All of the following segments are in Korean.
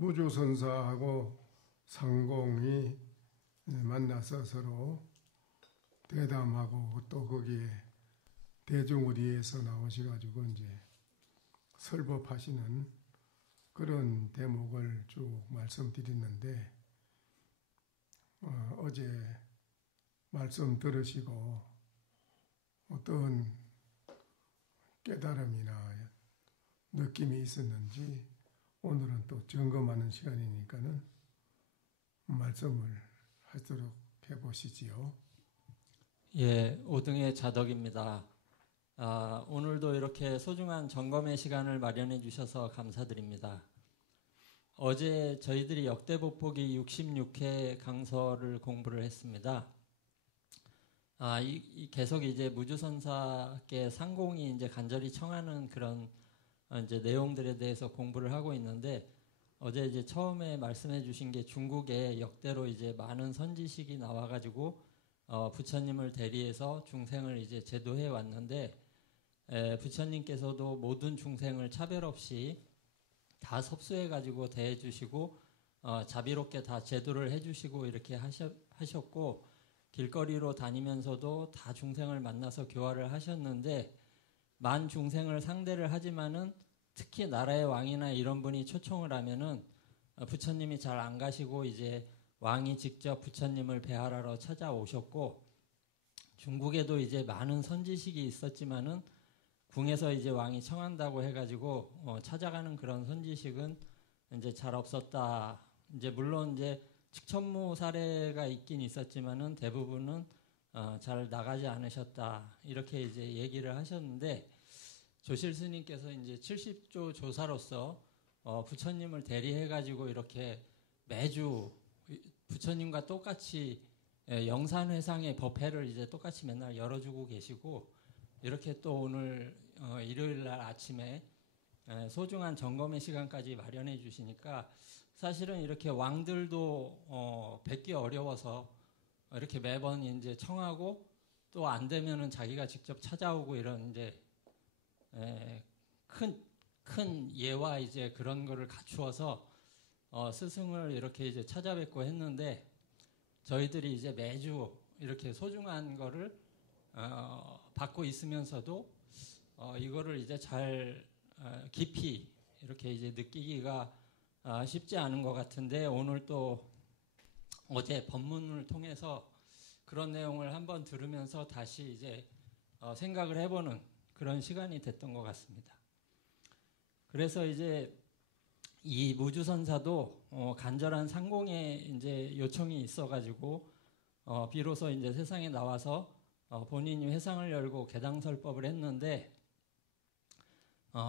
무주선사하고 상공이 만나서 서로 대담하고 또 거기에 대중의리에서 나오셔가지고 이제 설법하시는 그런 대목을 쭉 말씀드렸는데 어제 말씀 들으시고 어떤 깨달음이나 느낌이 있었는지 오늘은 또 점검하는 시간이니까는 말씀을 하도록 해보시지요. 예, 오등의 자덕입니다. 오늘도 이렇게 소중한 점검의 시간을 마련해 주셔서 감사드립니다. 어제 저희들이 역대보폭이 66회 강서를 공부를 했습니다. 계속 이제 무주선사께 상공이 이제 간절히 청하는 그런 이제 내용들에 대해서 공부를 하고 있는데 어제 이제 처음에 말씀해 주신 게 중국에 역대로 이제 많은 선지식이 나와가지고 부처님을 대리해서 중생을 이제 제도해 왔는데 부처님께서도 모든 중생을 차별 없이 다 섭수해 가지고 대해 주시고 자비롭게 다 제도를 해 주시고 이렇게 하셨고 길거리로 다니면서도 다 중생을 만나서 교화를 하셨는데 만 중생을 상대를 하지만은 특히 나라의 왕이나 이런 분이 초청을 하면은 부처님이 잘 안 가시고 이제 왕이 직접 부처님을 배하러 찾아오셨고 중국에도 이제 많은 선지식이 있었지만은 궁에서 이제 왕이 청한다고 해가지고 찾아가는 그런 선지식은 이제 잘 없었다. 이제 물론 이제 측천무 사례가 있긴 있었지만은 대부분은 잘 나가지 않으셨다. 이렇게 이제 얘기를 하셨는데 조실 스님께서 이제 70조 조사로서 부처님을 대리해가지고 이렇게 매주 부처님과 똑같이 영산회상의 법회를 이제 똑같이 맨날 열어주고 계시고 이렇게 또 오늘 일요일 날 아침에 소중한 점검의 시간까지 마련해 주시니까 사실은 이렇게 왕들도 뵙기 어려워서 이렇게 매번 이제 청하고 또 안 되면은 자기가 직접 찾아오고 이런 이제 큰 예와 이제 그런 거를 갖추어서 스승을 이렇게 이제 찾아뵙고 했는데 저희들이 이제 매주 이렇게 소중한 거를 받고 있으면서도 이거를 이제 잘 깊이 이렇게 이제 느끼기가 쉽지 않은 것 같은데 오늘 또 어제 법문을 통해서 그런 내용을 한번 들으면서 다시 이제 생각을 해보는 그런 시간이 됐던 것 같습니다. 그래서 이제 이 무주선사도 간절한 상공에 이제 요청이 있어가지고 비로소 이제 세상에 나와서 본인이 회상을 열고 개당설법을 했는데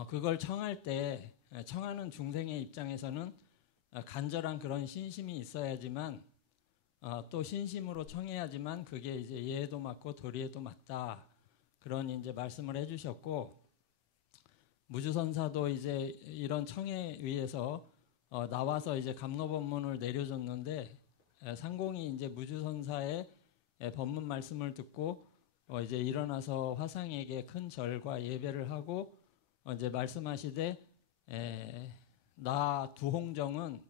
그걸 청할 때 청하는 중생의 입장에서는 간절한 그런 신심이 있어야지만 또 신심으로 청해야지만 그게 이제 예에도 맞고 도리에도 맞다. 그런 이제 말씀을 해주셨고 무주선사도 이제 이런 청에 의해서 나와서 이제 감로법문을 내려줬는데 상공이 이제 무주선사의 법문 말씀을 듣고 이제 일어나서 화상에게 큰 절과 예배를 하고 이제 말씀하시되 나 두홍정은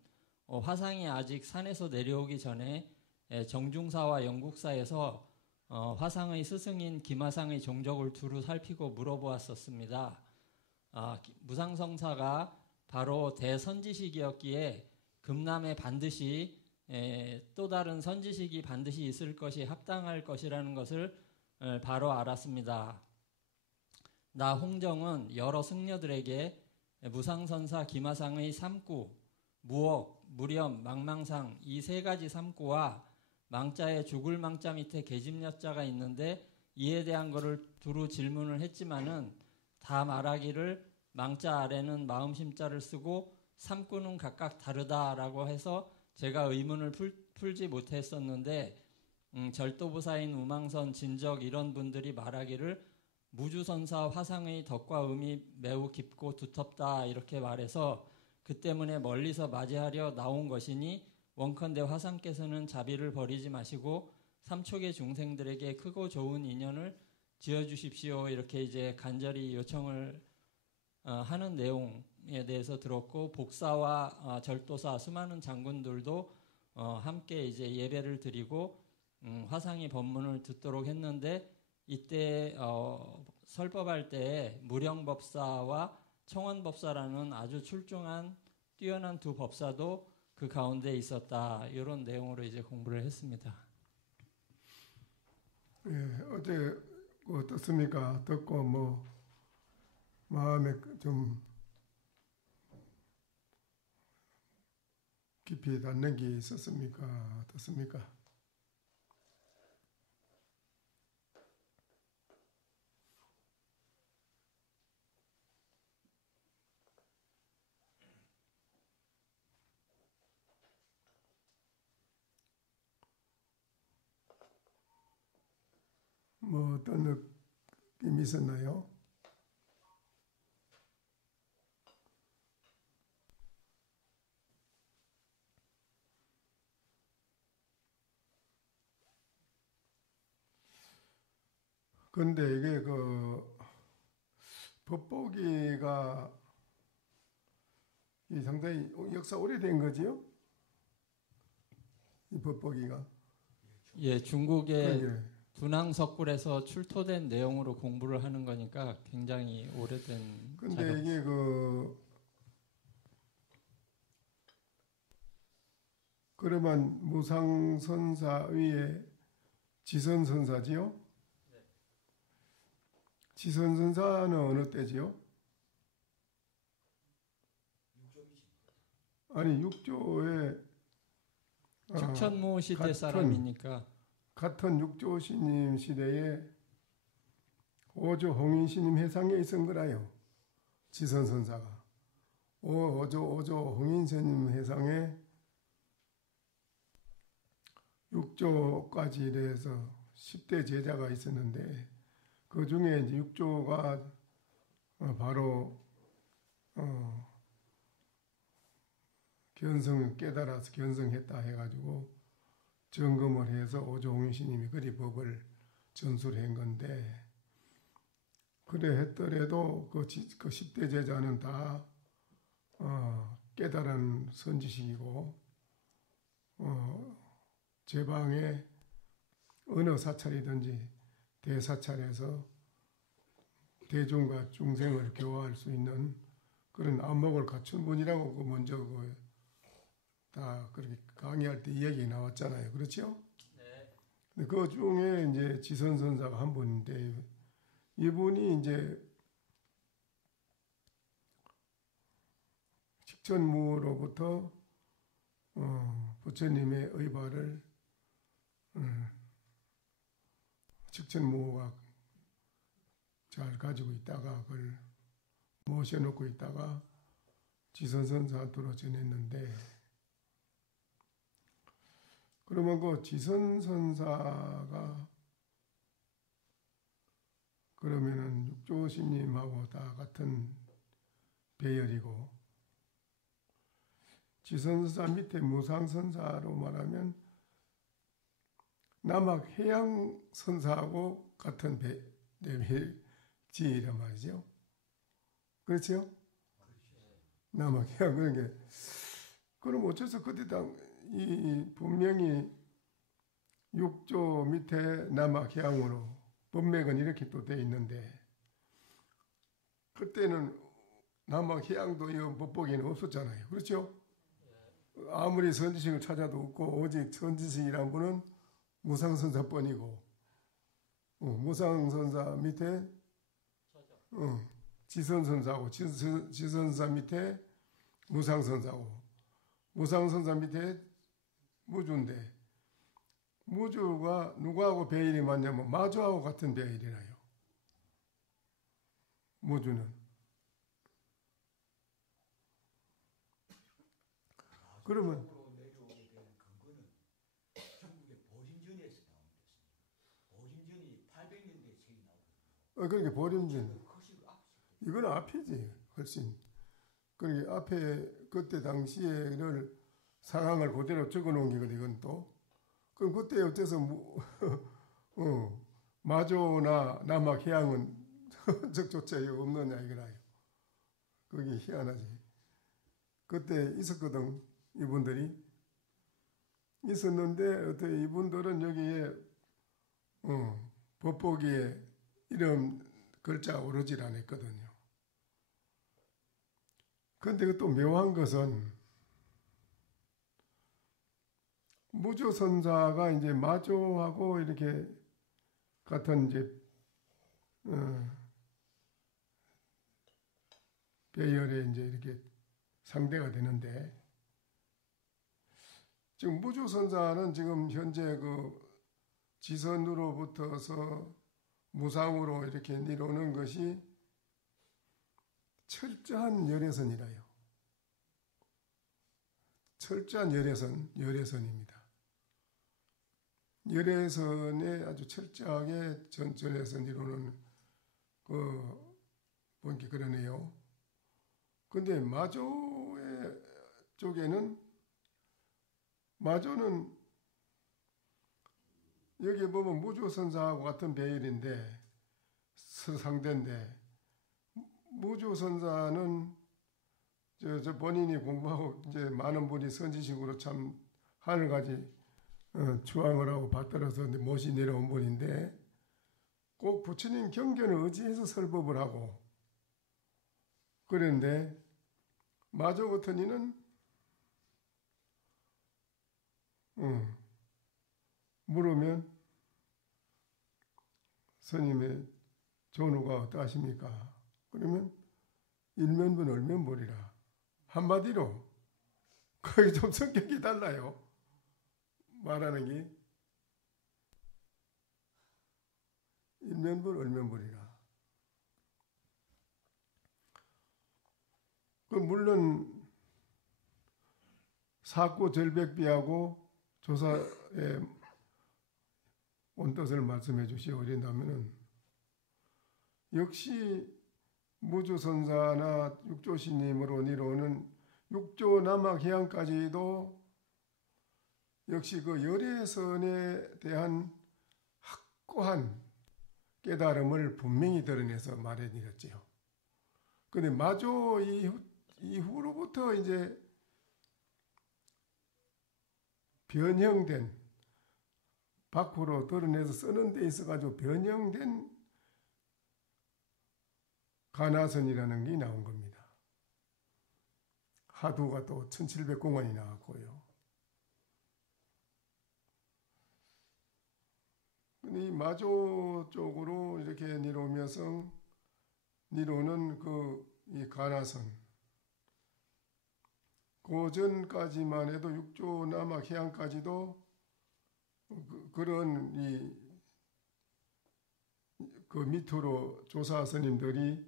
화상이 아직 산에서 내려오기 전에 정중사와 영국사에서 화상의 스승인 김화상의 종적을 두루 살피고 물어보았었습니다. 무상성사가 바로 대선지식이었기에 금남에 반드시 또 다른 선지식이 반드시 있을 것이 합당할 것이라는 것을 바로 알았습니다. 나 홍정은 여러 승려들에게 무상선사 김화상의 삼구, 무억, 무렴, 망망상 이 세 가지 삼구와 망자에 죽을 망자 밑에 계집여자가 있는데 이에 대한 거를 두루 질문을 했지만은 다 말하기를 망자 아래는 마음심자를 쓰고 삼구는 각각 다르다라고 해서 제가 의문을 풀지 못했었는데 절도부사인 우망선, 진적 이런 분들이 말하기를 무주선사 화상의 덕과 음이 매우 깊고 두텁다 이렇게 말해서 그 때문에 멀리서 맞이하려 나온 것이니 원컨대 화상께서는 자비를 버리지 마시고 삼촉의 중생들에게 크고 좋은 인연을 지어주십시오. 이렇게 이제 간절히 요청을 하는 내용 내용에 대해서 들었고 복사와 절도사 수많은 장군들도 함께 이제 예배를 드리고 화상의 법문을 듣도록 했는데 이때 설법할 때 무령법사와 청원법사라는 아주 출중한 뛰어난 두 법사도 그 가운데 있었다. 이런 내용으로 이제 공부를 했습니다. 예, 어제 어떻습니까? 듣고 뭐 마음에 좀 깊이 닿는 게 있었습니까? 어떻습니까? 뭐 어떤 느낌이 있었나요? 근데 이게 법보기가 상당히 역사 오래된 거지요? 이 법보기가. 예, 중국의 그게 분황석굴에서 출토된 내용으로 공부를 하는 거니까 굉장히 오래된 근데 자료. 이게 그러면 무상선사 위에 지선선사지요? 네. 지선선사는 어느 때지요? 아니 6조에 축천무 시대 같은 사람이니까 같은 육조스님 시대에 오조 홍인스님 해상에 있은 거라요. 지선선사가 오조 홍인스님 해상에 6조까지 이래서 10대 제자가 있었는데 그 중에 이제 6조가 바로 깨달아서 견성했다 해가지고 점검을 해서 오조홍인 스님이 그리 법을 전수를 한 건데 그래 했더라도 그 10대 제자는 다 깨달은 선지식이고 제방에 어느 사찰이든지 대사찰에서 대중과 중생을 교화할 수 있는 그런 안목을 갖춘 분이라고 먼저 다 그렇게 강의할 때 이야기 나왔잖아요. 그렇죠? 네. 그 중에 이제 지선선사가 한 분인데 이분이 이제 식천무로부터 부처님의 의발을 식천무가 잘 가지고 있다가 그걸 모셔놓고 있다가 지선선사한테로 전했는데 그러면 그 지선선사가 그러면은 육조스님하고 다 같은 배열이고 지선선사 밑에 무상선사로 말하면 남학해양선사하고 같은 배지이란 말이죠. 그렇죠? 남학해양 그런 게 그럼 어째서 그때 이 분명히 6조 밑에 남학해양으로 법맥은 이렇게 또 돼 있는데 그때는 남학해양도 이 법보기는 없었잖아요. 그렇죠? 아무리 선지식을 찾아도 없고 오직 선지식이란 분은 무상선사뿐이고 무상선사 밑에 지선선사고 지선선사 밑에 무상선사고 무상선사 밑에 무주인데 무주가 누구하고 배일이 맞냐면 마주하고 같은 배일이라요. 무주는. 그러면 내려오게 된 근거는 중국의 보림전에서 나온 것입니다. 보림전이 800년대에 책이 나오거든요. 그러니까 보림전 거시로 앞서. 이건 앞이지 훨씬. 그러니까 앞에 그때 당시에를 상황을 그대로 적어놓은 게거든 이건 또. 그럼 그때 어째서 마조나 남학해양은 적조차 없느냐 이거라요. 그게 희한하지. 그때 있었거든. 이분들이 있었는데 어떻게 이분들은 여기에 법보기에 이름 글자 오르질 않았거든요. 그런데 또 묘한 것은 무주선사가 이제 마조하고 이렇게 같은 이제 배열에 이제 이렇게 상대가 되는데, 지금 무주선사는 지금 현재 그 지선으로부터서 무상으로 이렇게 내려오는 것이 철저한 열애선이라요. 철저한 열애선입니다. 열애선에 아주 철저하게 전해서 이루는 보니까 그러네요. 근데 마조의 쪽에는, 마조는 여기 보면 무주선사하고 같은 배열인데 상대인데, 무주선사는 저 본인이 공부하고 이제 많은 분이 선지식으로 참 하늘까지 추앙을 하고 받들어서 못이 내려온 분인데, 꼭 부처님 경견을 의지해서 설법을 하고 그런데, 마조 같은 이는 물으면 스님의 전후가 어떠하십니까? 그러면 일면분 얼면보리라. 한마디로 거의 좀 성격이 달라요. 말하는 게 일면분 얼면보리라. 물론 사고절백비하고 조사의 온 뜻을 말씀해 주시오린다면은, 역시 무주선사나 육조신님으로 내려오는 육조 남학해양까지도 역시 그 열애선에 대한 확고한 깨달음을 분명히 드러내서 말해드렸지요. 그런데 마조 이후로부터 이제 변형된, 밖으로 드러내서 쓰는 데 있어가지고 변형된 가나선이라는 게 나온 겁니다. 하두가 또 1700공원이 나왔고요. 근데 이 마조 쪽으로 이렇게 내려오면서 내려오는 이 가나선, 그 전까지만 해도 육조 남학 해양까지도 그런 그 밑으로 조사 스님들이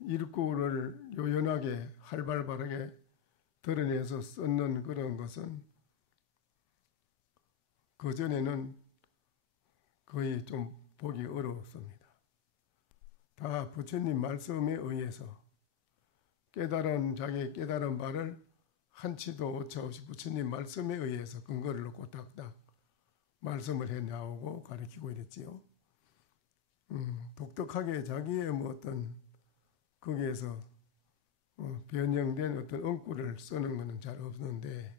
일구를 요연하게 활발하게 드러내서 썼는 그런 것은 그전에는 거의 좀 보기 어려웠습니다. 다 부처님 말씀에 의해서 자기 깨달은 바를 한치도 오차 없이 부처님 말씀에 의해서 근거를 놓고 딱딱 말씀을 해 나오고 가르치고 이랬지요. 독특하게 자기의 어떤 거기에서 변형된 어떤 엉구를 쓰는 것은 잘 없는데,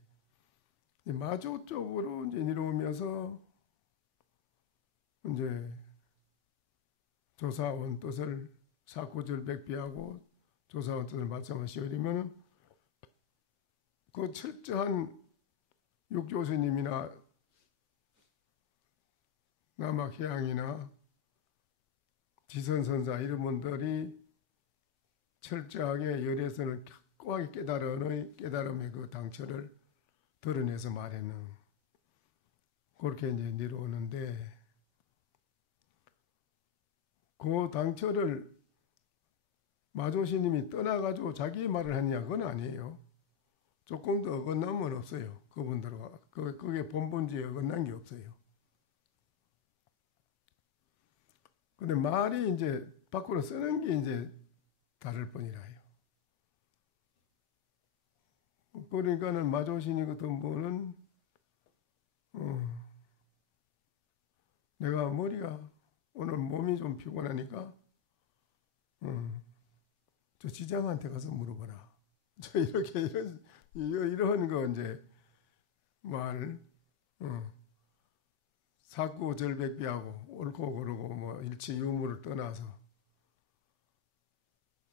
마조 쪽으로 이제 내려오면서 이제 조사원 뜻을 사구절백비하고 조사원 뜻을 말씀하시려면 그 철저한 육조스님이나 남학해양이나 지선선사 이런 분들이 철저하게 열애선을 확고하게 깨달음의 그 당처를 드러내서 말했는, 그렇게 이제 내려오는데, 그 당처를 마조스님이 떠나가지고 자기 말을 했냐? 그건 아니에요. 조금 더 어긋남은 없어요. 그분들과 그게 본분지에 어긋난 게 없어요. 근데 말이 이제 밖으로 쓰는 게 이제 다를 뿐이라요. 그러니까는 마조신이 같은 분은 내가 머리가 오늘 몸이 좀 피곤하니까 저 지장한테 가서 물어봐라. 저 이렇게 이런 거 이제 말 사구절백비하고 옳고 그르고 뭐 일치 유무를 떠나서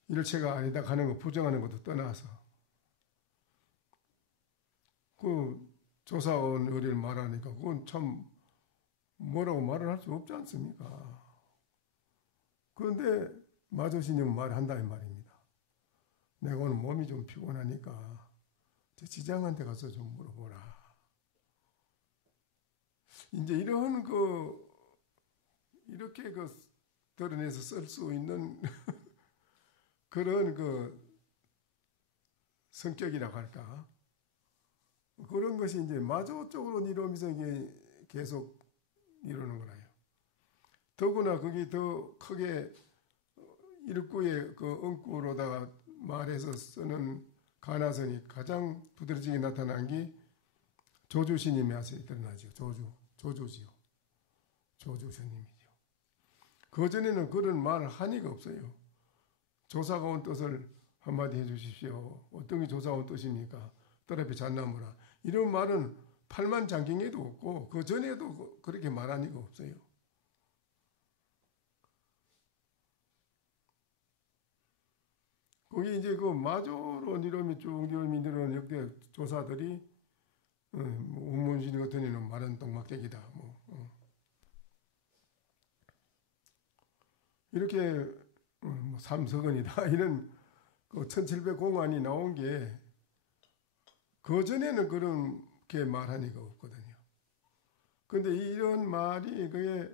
일체가 아니다 하는 거 부정하는 것도 떠나서 그 조사원 의뢰를 말하니까 그건 참 뭐라고 말을 할 수 없지 않습니까? 그런데 마조스님은 말한다 이 말입니다. 내가 오늘 몸이 좀 피곤하니까 제 지장한테 가서 좀 물어보라. 이제 이런 이렇게 드러내서 쓸 수 있는 그런 성격이라고 할까? 그런 것이 이제 마조 쪽으로 이루면서 이게 계속 이루는 거라요. 더구나 그게 더 크게 일구의 응구로다가 말해서 쓰는 가나선이 가장 부드러지게 나타난 게 조주스님에서 드러나죠. 조주지요. 조주스님이죠. 그전에는 그런 말을 한 이가 없어요. 조사가 온 뜻을 한마디 해주십시오. 어떤 게 조사가 온 뜻입니까? 떨 앞에 잣나무라. 이런 말은 팔만장경에도 없고 그 전에도 그렇게 말한 이가 없어요. 거기 이제 마조로 이름이 쭉 이름이 역대 조사들이 운문신 같은 애는 마른 똥막대기다. 이렇게 삼석원이다. 이런 1700공안이 나온 게 그전에는 그렇게 말한 이가 없거든요. 근데 이런 말이 그게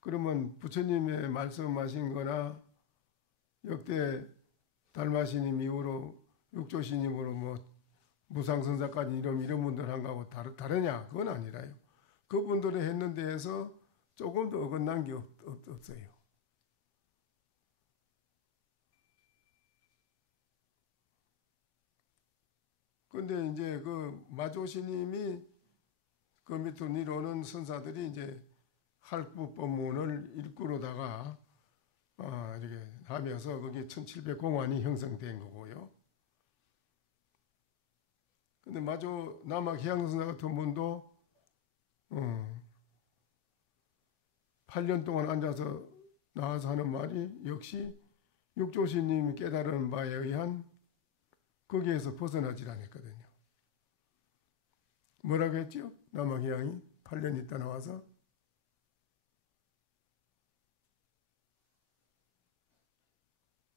그러면 부처님의 말씀하신 거나 역대 달마스님 이후로 육조스님으로 무상선사까지 이런 분들 한 거하고 다르냐? 그건 아니라요. 그분들이 했는 데에서 조금 더 어긋난 게 없어요. 근데 이제 마조스님이 그 밑으로 내려오는 선사들이 이제 할부법문을 일구로다가 이렇게 하면서 그게 1700공안이 형성된 거고요. 근데 마조 남학 해양선사 같은 분도 8년 동안 앉아서 나와서 하는 말이 역시 육조스님이 깨달은 바에 의한 거기에서 벗어나질 않았거든요. 뭐라고 했죠? 남학해양이 8년 있다 나와서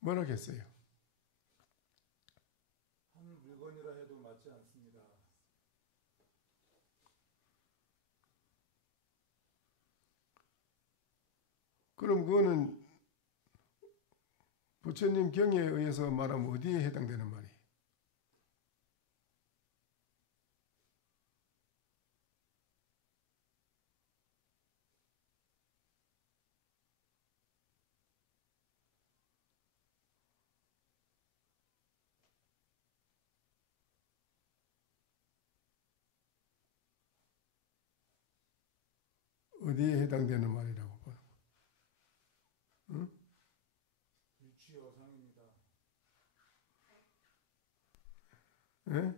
뭐라고 했어요? 한 물건이라 해도 맞지 않습니다. 그럼 그거는 부처님 경에 의해서 말하면 어디에 해당되는 말이에요? 어디에 해당되는 말이라고 보는 거예요? 응? 유치어상입니다. 예?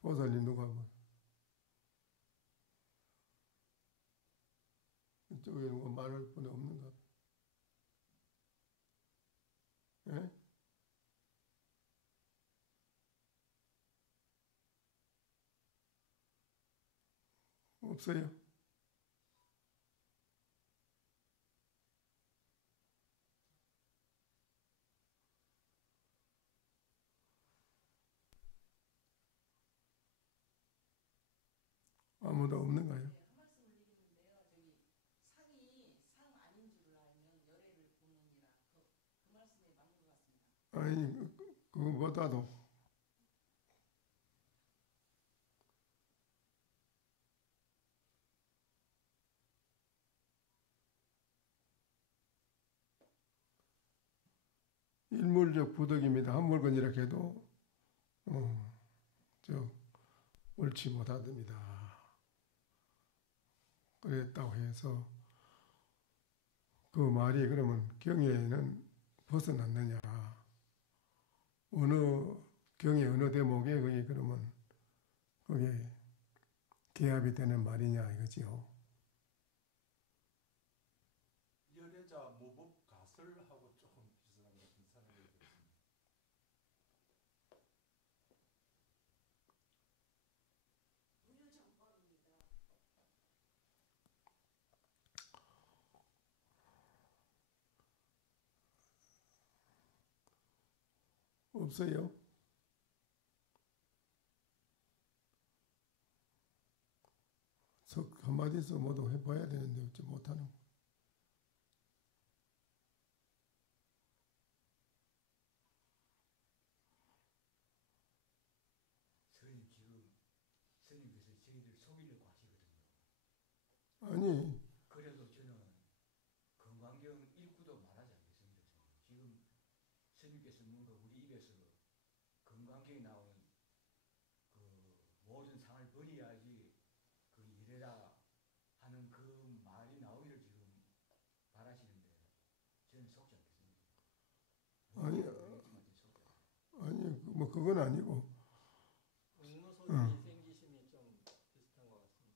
보살이 누가 이쪽에 말할 분 없는가? 예? 없어요. 아무도 없는가요? 아니 그거보다도 일물적 부덕입니다. 한 물건이라 해도 옳지 못하답니다. 그랬다고 해서 그 말이 그러면 경에는 벗어났느냐? 어느 경의 어느 대목에 그게 그러면 그게 개합이 되는 말이냐 이거지요. 열애자 모법 가설하고 조금 비슷한 것 같은 생각이 들었습니다. 없어요? 한마디서 모두 해봐야 되는데 어찌 못하는 거. 선생님 지금 선생님께서 저희들 속이려고 하시거든요. 아니 그래도 저는 건강경 일구도 말하지 않겠습니다. 지금 선생님께서 뭔가 우리 입에서 건강경에 나오는 그 모든 상을 버려야지 그 이래라 하는 그 말이 나오기를 지금 바라시는데 저는 속지 않겠습니다. 아니, 아니 뭐 그건 아니고 응모소득이 생기심이 좀 비슷한 것 같습니다.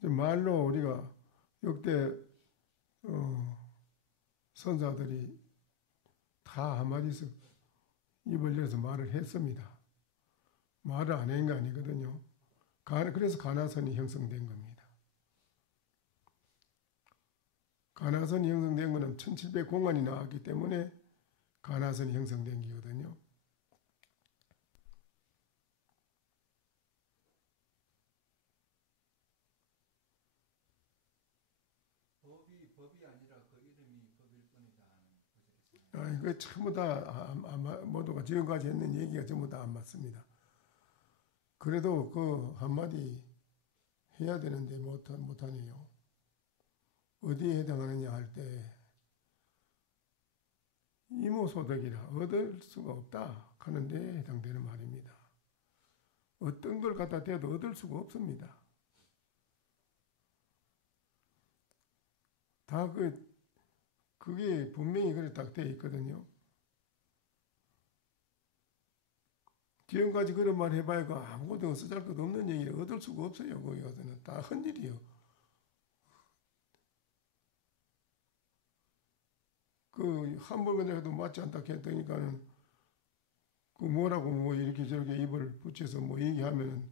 그 말로 우리가 역대 선사들이 다 한마디씩 입을 열어서 말을 했습니다. 말을 안 한 거 아니거든요. 그래서 가나선이 형성된 겁니다. 가나선이 형성된 거는 1700공안이 나왔기 때문에 가나선이 형성된 거거든요. 법이 아니라 그 이름이 법일 뿐이다 하는 것이 있습니다. 이거 전부 다 모두가 지금까지 했는 얘기가 전부 다 안 맞습니다. 그래도 그 한마디 해야 되는데 못하네요. 어디에 해당하느냐 할 때 이모소득이라 얻을 수가 없다 하는데 해당되는 말입니다. 어떤 걸 갖다 대도 얻을 수가 없습니다. 다 그게 분명히 그래 딱 되어 있거든요. 지금까지 그런 말 해봐야 아무것도 쓰잘것 없는 얘기를 얻을 수가 없어요. 거기 가서는 다 헛일이요. 그 한번에도 맞지 않다 했더니까는 그 뭐라고 뭐 이렇게 저렇게 입을 붙여서 뭐 얘기하면은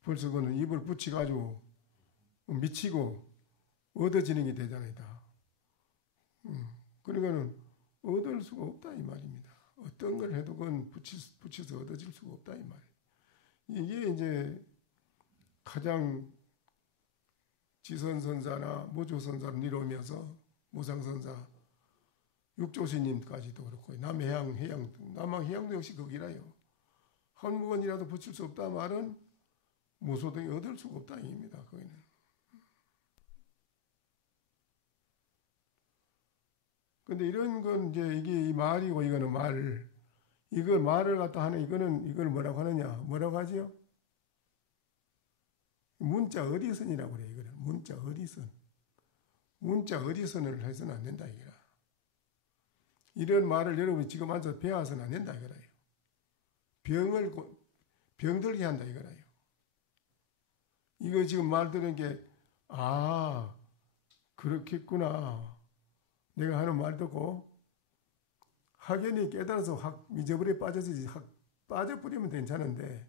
벌써 그는 입을 붙여가지고 미치고 얻어지는 게 되잖아요, 다. 그러니까는 얻을 수가 없다 이 말입니다. 어떤 걸 해도 그건 붙여서 얻어질 수가 없다 이 말이에요. 이게 이제 가장 지선선사나 모조선사를 이루면서 무상선사, 육조스님까지도 그렇고 남해양, 남해양도 역시 거기라요. 한 번이라도 붙일 수 없다 말은 무소득이 얻을 수가 없다 이입니다. 거기는. 근데 이런 건 이제 이게 이 말이고 이거는 말. 이걸 말을 갖다 하는 이걸 뭐라고 하느냐? 뭐라고 하지요? 문자 어디선이라고 그래요. 이거는 문자 어디선. 문자 어디선을 해서는 안 된다 이거라. 이런 말을 여러분이 지금 앉아서 배워서는 안 된다 이거라요. 병들게 한다 이거라요. 이거 지금 말 들은 게 그렇겠구나. 내가 하는 말 듣고 확연히 깨달아서 확 미저버리에 빠져지지 빠져버리면 괜찮은데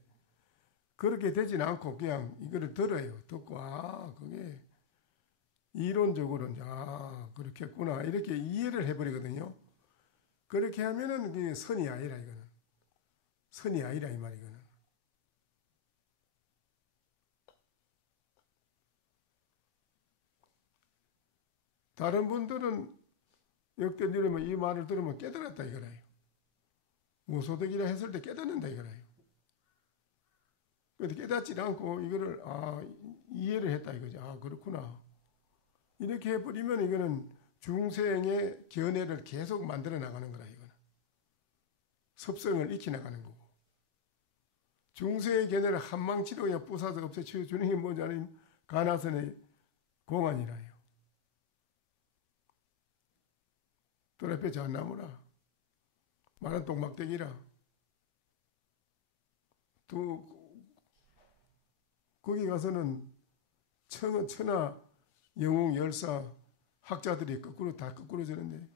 그렇게 되진 않고 그냥 이거를 들어요. 듣고 그게 이론적으로는 그렇겠구나 이렇게 이해를 해버리거든요. 그렇게 하면은 그게 선이 아니라 이거는 선이 아니라 이 말이거든. 다른 분들은 역대 이러면 이 말을 들으면 깨달았다 이거라요. 무소득이라 했을 때 깨닫는다 이거라요. 그런데 깨닫지 않고 이거를 이해를 했다 이거죠. 그렇구나. 이렇게 해버리면 이거는 중생의 견해를 계속 만들어 나가는 거라 이거는. 섭성을 익혀 나가는 거고, 중세의 견해를 한망치로 그냥 부숴서 없애주는 게 뭐냐면 가나선의 공안이라요. 돌아빼 잣나무라, 마른 똥막대기라. 또 거기 가서는 천하 영웅 열사 학자들이 다 거꾸로 저는데,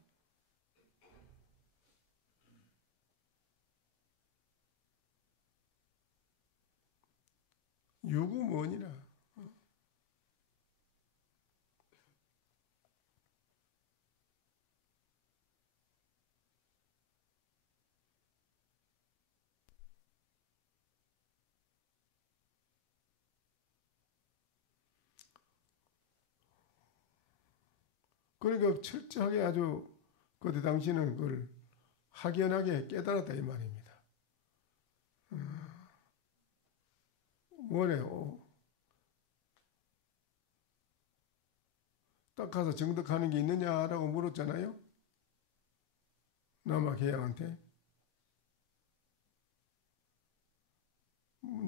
유구무원이라. 그러니까 철저하게 아주 그때 당시는 그걸 확연하게 깨달았다 이 말입니다. 뭐래요? 딱 가서 정득하는 게 있느냐라고 물었잖아요. 남아계양한테.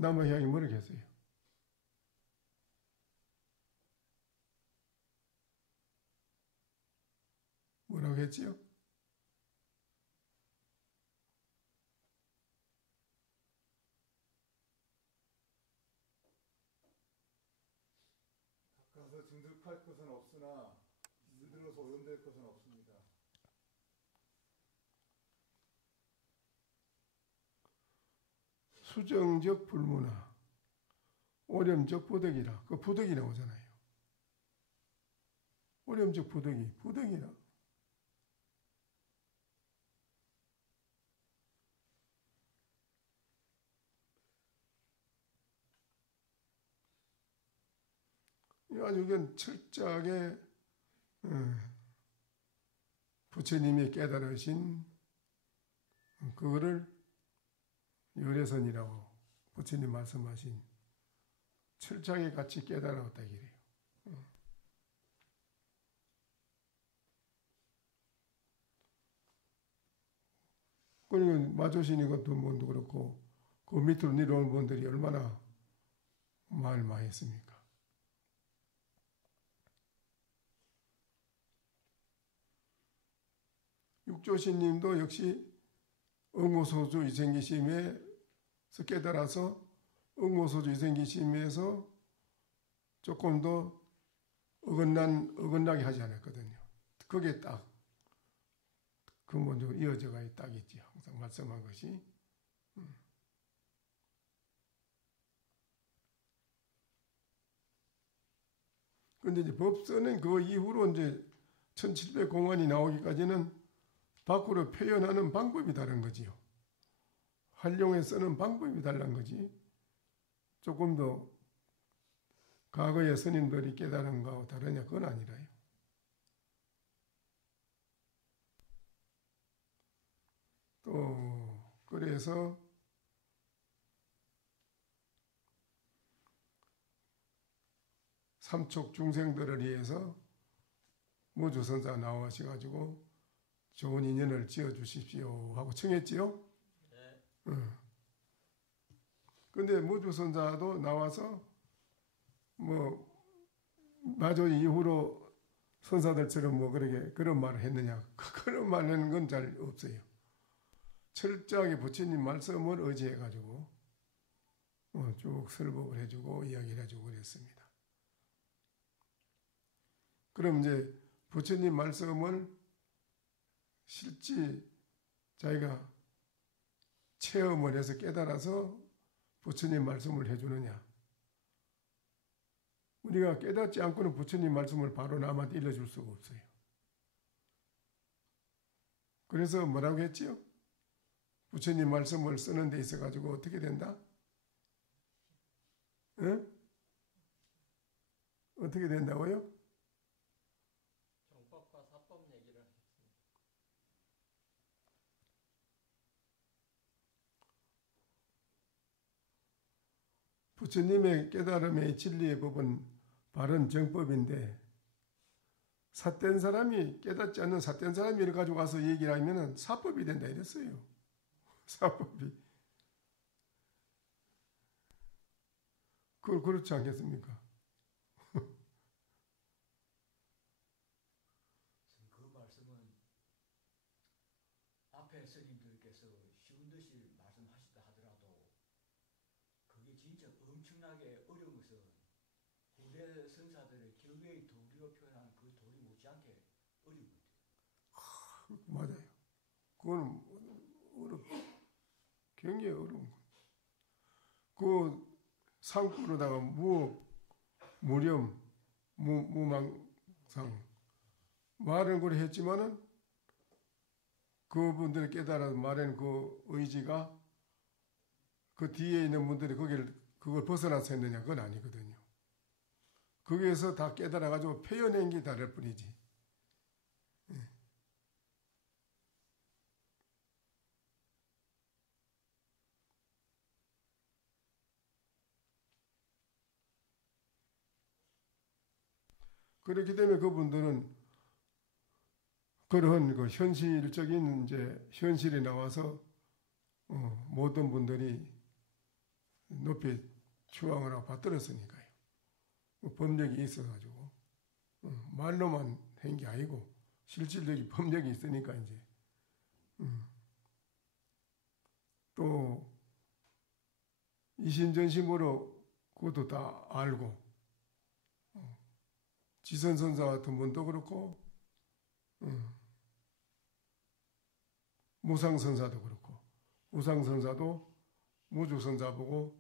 남아계양이 뭐라고 했어요? 뭐라고 했지요? 가서 증득할 것은 없으나 들어서 오염될 것은 없습니다. 수정적 불문화, 오렴적 부득이라. 그 부득이 나오잖아요. 오렴적 부득이라. 아주 이건 철저하게 부처님이 깨달으신 그거를 열애선이라고 부처님 말씀하신 철저하게 같이 깨달았다 이래요. 그러니까 마조신이 것도 뭔도 그렇고 그 밑으로 내려오는 분들이 얼마나 말을 많이 했습니까? 육조신님도 역시 응호소주 이생기심에서 깨달아서 응호소주 이생기심에서 조금 더 어긋나게 하지 않았거든요. 그게 딱 근본적으로 이어져가 딱 있지. 항상 말씀한 것이. 근데 이제 법서는 그 이후로 이제 1700공안이 나오기까지는 밖으로 표현하는 방법이 다른 거지요. 활용해 쓰는 방법이 다른 거지. 조금 더 과거의 스님들이 깨달은 거하고 다르냐 그건 아니라요. 또 그래서 삼촉 중생들을 위해서 무주선사 나와셔가지고 좋은 인연을 지어주십시오 하고 청했지요. 네. 근데 무주선사도 나와서 뭐 마조 이후로 선사들처럼 뭐 그런 말을 했느냐, 그런 말 하는 건 잘 없어요. 철저하게 부처님 말씀을 의지해가지고 쭉 설법을 해주고 이야기를 해주고 그랬습니다. 그럼 이제 부처님 말씀을 실제 자기가 체험을 해서 깨달아서 부처님 말씀을 해주느냐. 우리가 깨닫지 않고는 부처님 말씀을 바로 남한테 일러줄 수가 없어요. 그래서 뭐라고 했지요? 부처님 말씀을 쓰는 데 있어가지고 어떻게 된다? 응? 어떻게 된다고요? 정법과 사법 얘기를 하셨습니다. 부처님의 깨달음의 진리의 법은 바른 정법인데 삿된 사람이 깨닫지 않는 삿된 사람이 이를 가지고 와서 얘기를 하면 사법이 된다 이랬어요. 사법이. 그렇지 않겠습니까? 그 말씀은 앞에 스님들께서 쉬운 듯이 말씀하시다 하더라도 그게 진짜 엄청나게 어려운 것은 후대 선사들의 결의의 도리로 표현한 그 도리 못지않게 어려운 것 같아요. 맞아요. 그거는 굉장히 어려운 거. 그 상구로다가 무렴, 무망상 말은 그래 했지만은 그분들이 깨달아서 말하는 그 의지가 그 뒤에 있는 분들이 그걸 벗어나서 했느냐 그건 아니거든요. 거기에서 다 깨달아가지고 표현한 게 다를 뿐이지. 그렇기 때문에 그분들은 그런 그 현실적인 이제 현실이 나와서 모든 분들이 높이 추앙을 하고 받들었으니까요. 법력이 있어가지고 말로만 한 게 아니고 실질적인 법력이 있으니까 이제 또 이신전심으로 그것도 다 알고 지선선사 같은 분도 그렇고 무상선사도 그렇고 무상선사도 무주선사 보고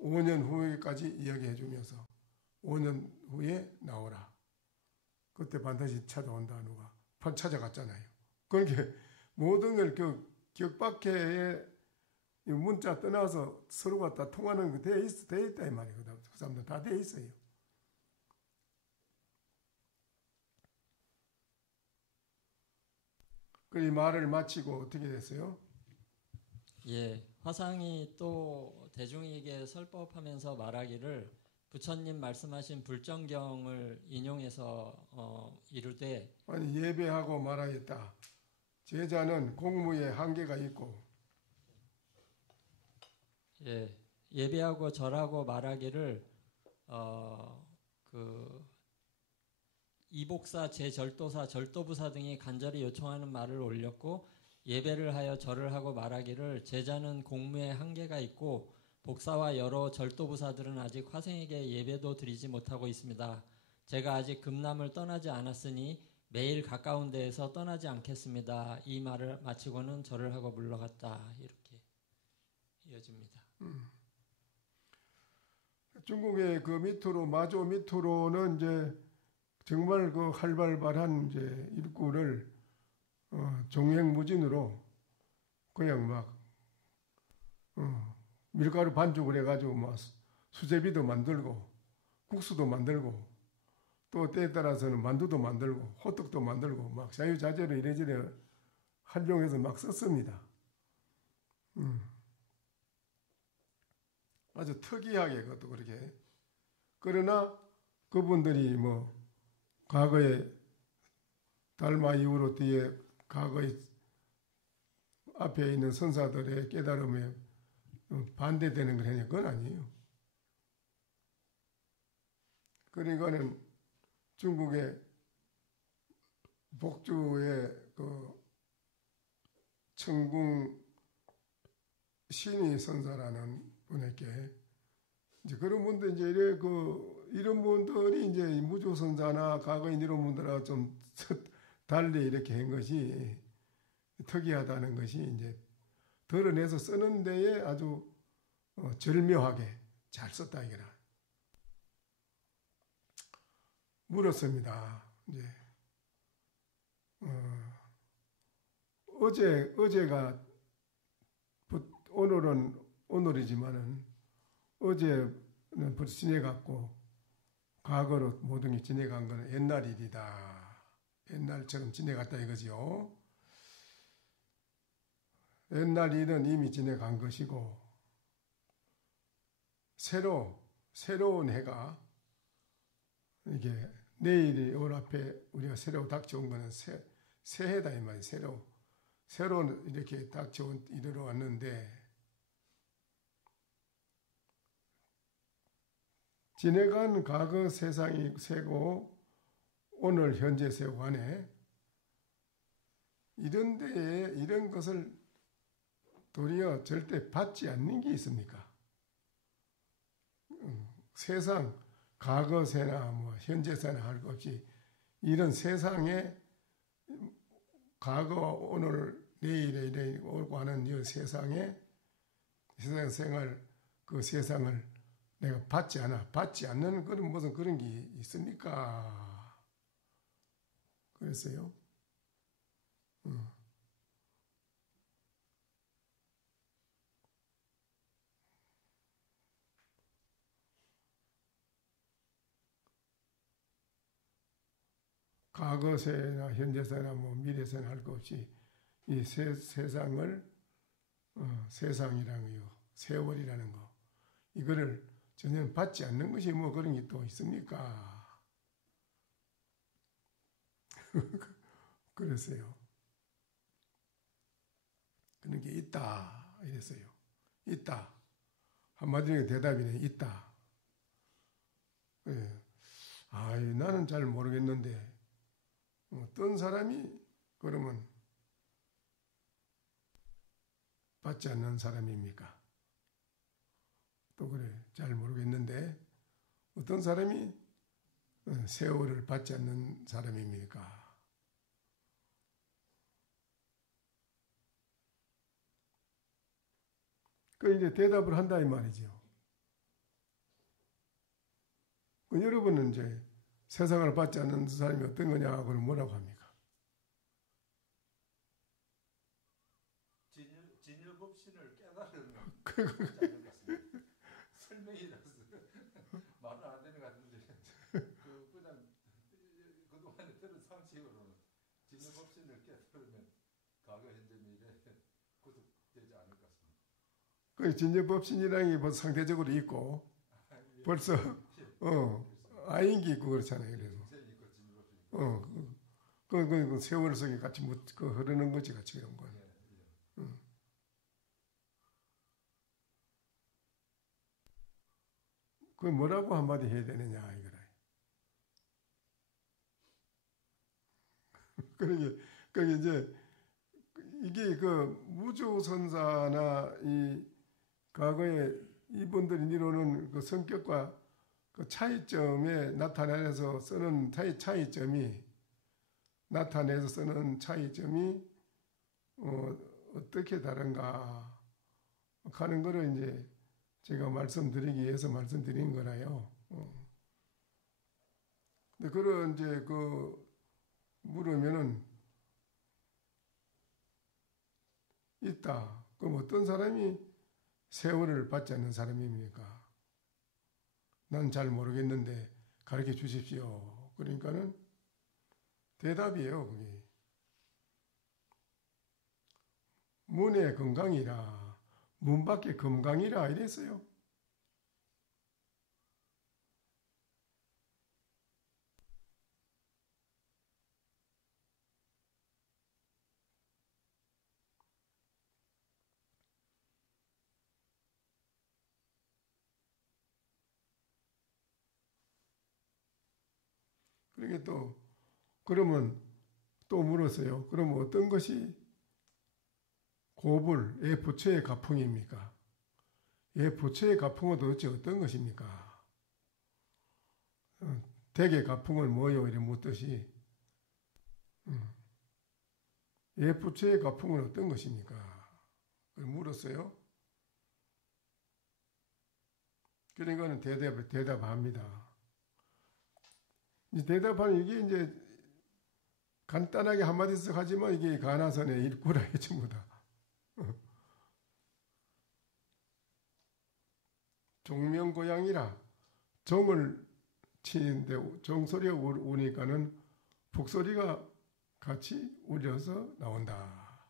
5년 후에까지 이야기해 주면서 5년 후에 나오라. 그때 반드시 찾아온다 누가 찾아갔잖아요. 그러니까 모든 걸 격박해에 문자 떠나서 서로가 다 통하는 게 돼 있다 이 말이거든. 그 사람들 다 돼 있어요. 이 말을 마치고 어떻게 됐어요? 예, 화상이 또 대중에게 설법하면서 말하기를 부처님 말씀하신 불정경을 인용해서 이르되 아니 예배하고 말하였다. 제자는 공무에 한계가 있고 예, 예배하고 절하고 말하기를 이복사, 제절도사, 절도부사 등이 간절히 요청하는 말을 올렸고 예배를 하여 절을 하고 말하기를 제자는 공무에 한계가 있고 복사와 여러 절도부사들은 아직 화생에게 예배도 드리지 못하고 있습니다. 제가 아직 금남을 떠나지 않았으니 매일 가까운 데에서 떠나지 않겠습니다. 이 말을 마치고는 절을 하고 물러갔다. 이렇게 이어집니다. 중국의 그 밑으로 마조 밑으로는 이제 정말 그 활발한 이제 일꾼을 종횡무진으로 그냥 막 밀가루 반죽을 해가지고 막 수제비도 만들고 국수도 만들고 또 때에 따라서는 만두도 만들고 호떡도 만들고 막 자유자재로 이래저래 활용해서 막 썼습니다. 아주 특이하게 그것도 그렇게. 그러나 그분들이 뭐 과거에 달마 이후로 뒤에 과거에 앞에 있는 선사들의 깨달음에 반대되는 걸 하냐 그건 아니에요. 그러니까는 중국의 복주의 그 청궁 신의 선사라는 분에게 이제 그런 분들 이제 이런 분들이 이제 무주선사나 과거인 이런 분들하고 좀 달리 이렇게 한 것이 특이하다는 것이 이제 드러내서 쓰는 데에 아주 절묘하게 잘 썼다 이거라. 물었습니다. 이제 어제가 오늘이지만은 어제는 벌써 지내갔고 과거로 모든 게 지내간 거는 옛날 일이다. 옛날처럼 지내갔다 이거지요. 옛날 일은 이미 지내간 것이고 새로운 해가 이게 내일이 올 앞에 우리가 새로 닥쳐온 거는 새해다 이 말이에요. 새로 이렇게 닥쳐 이르러 왔는데 지내간 과거 세상이 새고 오늘 현재 세고 하네. 이런 데에 이런 것을 도리어 절대 받지 않는 게 있습니까? 세상 과거세나 뭐 현재세나 할 것 없이 이런 세상에 과거 오늘 내일에 오고 하는 이 세상에 세상 생활 그 세상을 내가 받지 않는 그런 무슨 그런 게 있습니까? 그랬어요. 과거세나 현재세나 뭐 미래세나 할 것 없이 이 세상을 세상이라는 거, 세월이라는 거 이거를 전혀 받지 않는 것이 뭐 그런 게 또 있습니까? 그랬어요. 그런 게 있다 이랬어요. 있다. 한마디로 대답이네. 있다. 네. 나는 잘 모르겠는데 어떤 사람이 그러면 받지 않는 사람입니까? 또 그래 잘 모르겠는데 어떤 사람이 세월을 받지 않는 사람입니까? 그 이제 대답을 한다 이 말이죠. 여러분은 이제 세상을 받지 않는 사람이 어떤 거냐 그럼 뭐라고 합니까? 진일법신을 깨달은 자들 같습니다. 설명이라서 말은 안 되는 것 같은데 그냥 그동안에 들은 상식으로는 진일법신을 깨달으면 과거 현재 미래 구속되지 않을 것 같습니다. 그 진일법신이라는 게 벌써 상대적으로 있고 벌써 아인기 있고 그렇잖아요. 그래서 그 세월 속에 같이 그 흐르는 거지 같이 이런 거. 그 뭐라고 한마디 해야 되느냐 이거라. 그러게 이제 이게 그 무주선사나 이 과거에 이분들이 이루는 그 성격과 그 차이점에 나타내서 쓰는 차이점이 나타내서 쓰는 차이점이 어떻게 다른가 하는 거를 이제 제가 말씀드리기 위해서 말씀드린 거라요. 근데 그런 이제 그 물으면은 있다. 그럼 어떤 사람이 세월을 받지 않는 사람입니까? 난 잘 모르겠는데 가르쳐 주십시오. 그러니까는 대답이에요. 그게 문의 건강이라 문 밖에 건강이라 이랬어요. 그러게 또 그러면 또 물었어요. 그럼 어떤 것이 고불, 부처의 가풍입니까? 부처의 가풍은 도대체 어떤 것입니까? 대개 가풍은 뭐요? 이래 묻듯이 부처의 가풍은 어떤 것입니까? 물었어요. 그러니까는 대답합니다. 이 대답하는 이게 이제 간단하게 한마디씩 하지만 이게 가나선의 일구라 전부 다. 종명고양이라 종을 치는데 종소리가 우니까는 북소리가 같이 울려서 나온다.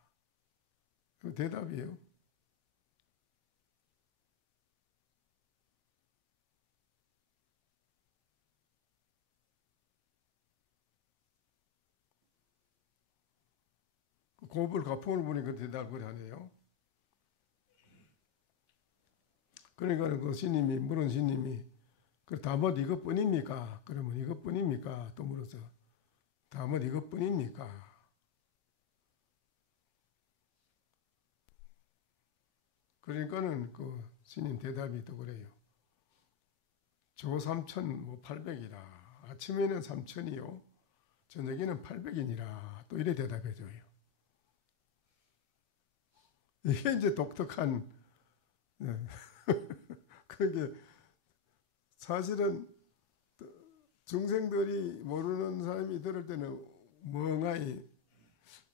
그 대답이에요. 고불 가풍을 보니까 대답을 하네요. 그러니까 그 스님이 물은 스님이 그 다못 이것뿐입니까? 그러면 이것뿐입니까? 또 물어서 다못 이것뿐입니까? 그러니까는 그 스님 대답이 또 그래요. 조 3,800이라. 아침에는 3,000이요. 저녁에는 800이니라. 또 이래 대답해줘요. 이게 이제 독특한, 그게 사실은 중생들이 모르는 사람이 들을 때는 멍하니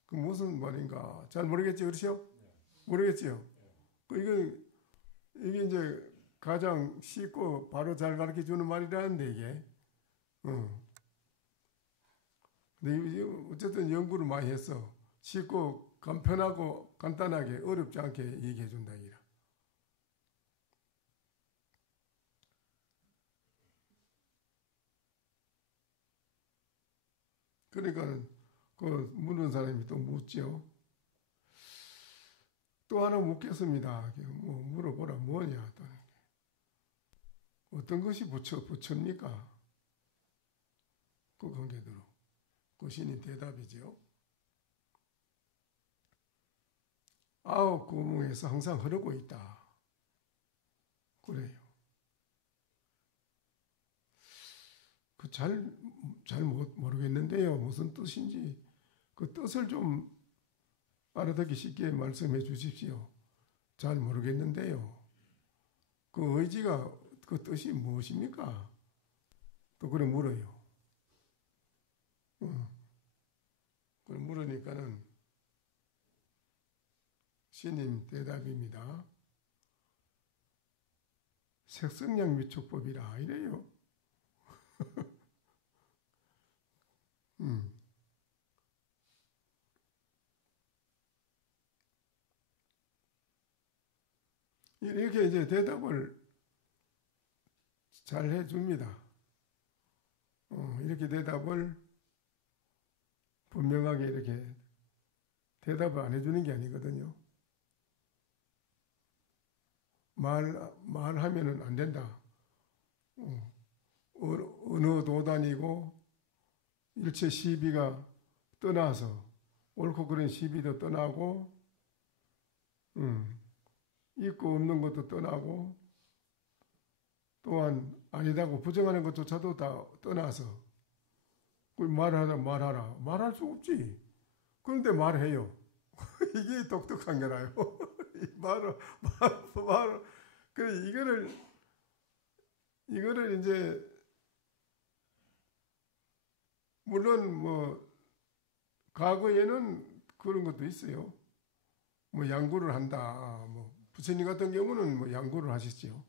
그 무슨 말인가 잘 모르겠지, 그렇죠? 모르겠지요. 이게 이제 가장 쉽고 바로 잘 가르쳐 주는 말이라는데 이게. 근데 어쨌든 연구를 많이 했어. 쉽고 간편하고 간단하게 어렵지 않게 얘기해 준다 이라. 그러니까는 그 묻는 사람이 또 묻죠. 또 하나 묻겠습니다. 뭐 물어보라 뭐냐 또. 어떤 것이 부처입니까? 그 관계대로. 그 신이 대답이죠. 아홉 구멍에서 항상 흐르고 있다. 그래요. 잘 모르겠는데요. 무슨 뜻인지 그 뜻을 좀 알아듣기 쉽게 말씀해 주십시오. 잘 모르겠는데요. 그 의지가 그 뜻이 무엇입니까? 또 그래 물어요. 그래 물으니까는 신님 대답입니다. 색성량 미촉법이라 이래요. 이렇게 이제 대답을 잘 해줍니다. 이렇게 대답을 분명하게 이렇게 대답을 안 해주는 게 아니거든요. 말하면은 안 된다. 어느 도단이고 일체 시비가 떠나서 옳고 그른 시비도 떠나고 있고 없는 것도 떠나고 또한 아니다고 부정하는 것조차도 다 떠나서 말하라 말할 수 없지. 그런데 말해요. 이게 독특한 거라요. 말을 그래 이거를 이제 물론 뭐 과거에는 그런 것도 있어요. 뭐 양구를 한다. 뭐 부처님 같은 경우는 뭐 양구를 하셨지요.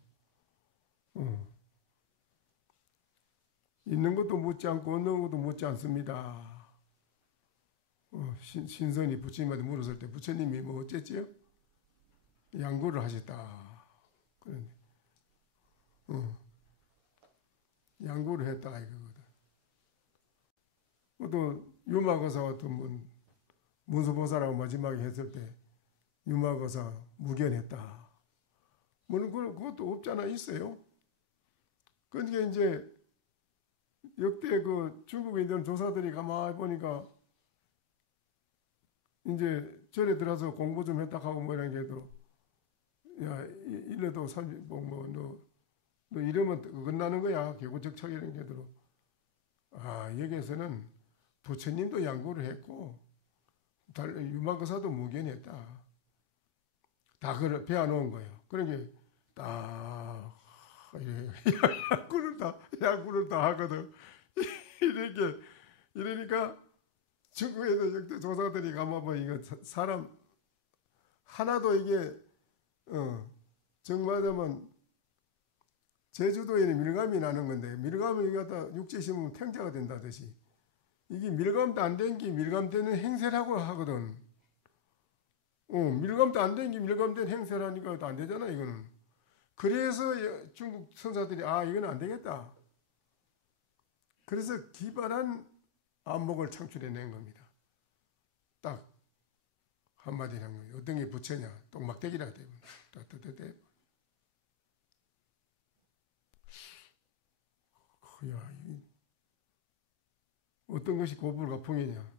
있는 것도 묻지 않고 없는 것도 묻지 않습니다. 신선이 부처님한테 물었을 때 부처님이 뭐 어쨌지요? 양구를 하셨다. 그런데 양구를 했다 이거거든. 또 유마거사 같은 분 문수보살하고 마지막에 했을 때 유마거사 무견했다. 뭐는 그것도 없잖아 있어요. 그러니까 이제 역대 그 중국에 있는 조사들이 가만히 보니까 이제 절에 들어서 공부 좀 했다 하고 뭐 이런 게도 야 이래도 너 이러면 끝나는 거야. 개구적척 이런 게도 여기에서는 부처님도 양구를 했고 유마거사도 무견했다. 다 배워놓은 거예요. 그러니까 딱 양구를 다 하거든. 이러니까 중국에도 역대 조사들이 가만보면 이거 사람 하나도 이게 정말하면 제주도에는 밀감이 나는 건데 밀감을 이거 갖다 육지에 심으면 탱자가 된다듯이 이게 밀감도 안 된 게 밀감되는 행세라고 하거든. 밀감도 안 된 게 밀감된 행세를 하니까 안 되잖아 이거는. 그래서 중국 선사들이 이건 안 되겠다. 그래서 기발한 안목을 창출해낸 겁니다. 딱 한마디로 한 거예요. 어떤 게 부처냐? 똥막대기라 되면 따뜻해. 야, 어떤 것이 고불과 풍이냐?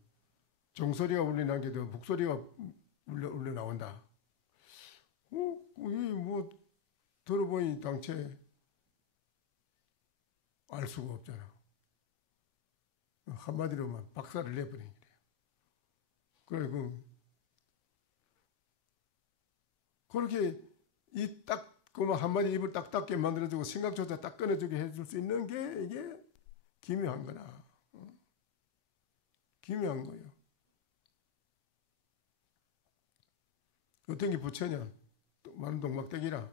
종소리가 울리는 게 더 북소리가 울려 나온다. 이게 뭐 들어보니 당체 알 수가 없잖아. 한마디로만 박살을 내버린 거예요. 그래, 그렇게 그만 한마디 입을 딱 닫게 만들어주고 생각조차 딱 끊어주게 해줄 수 있는 게 이게 기묘한 거다. 기묘한 거예요. 어떤 게 부처냐? 많은 동막대기라.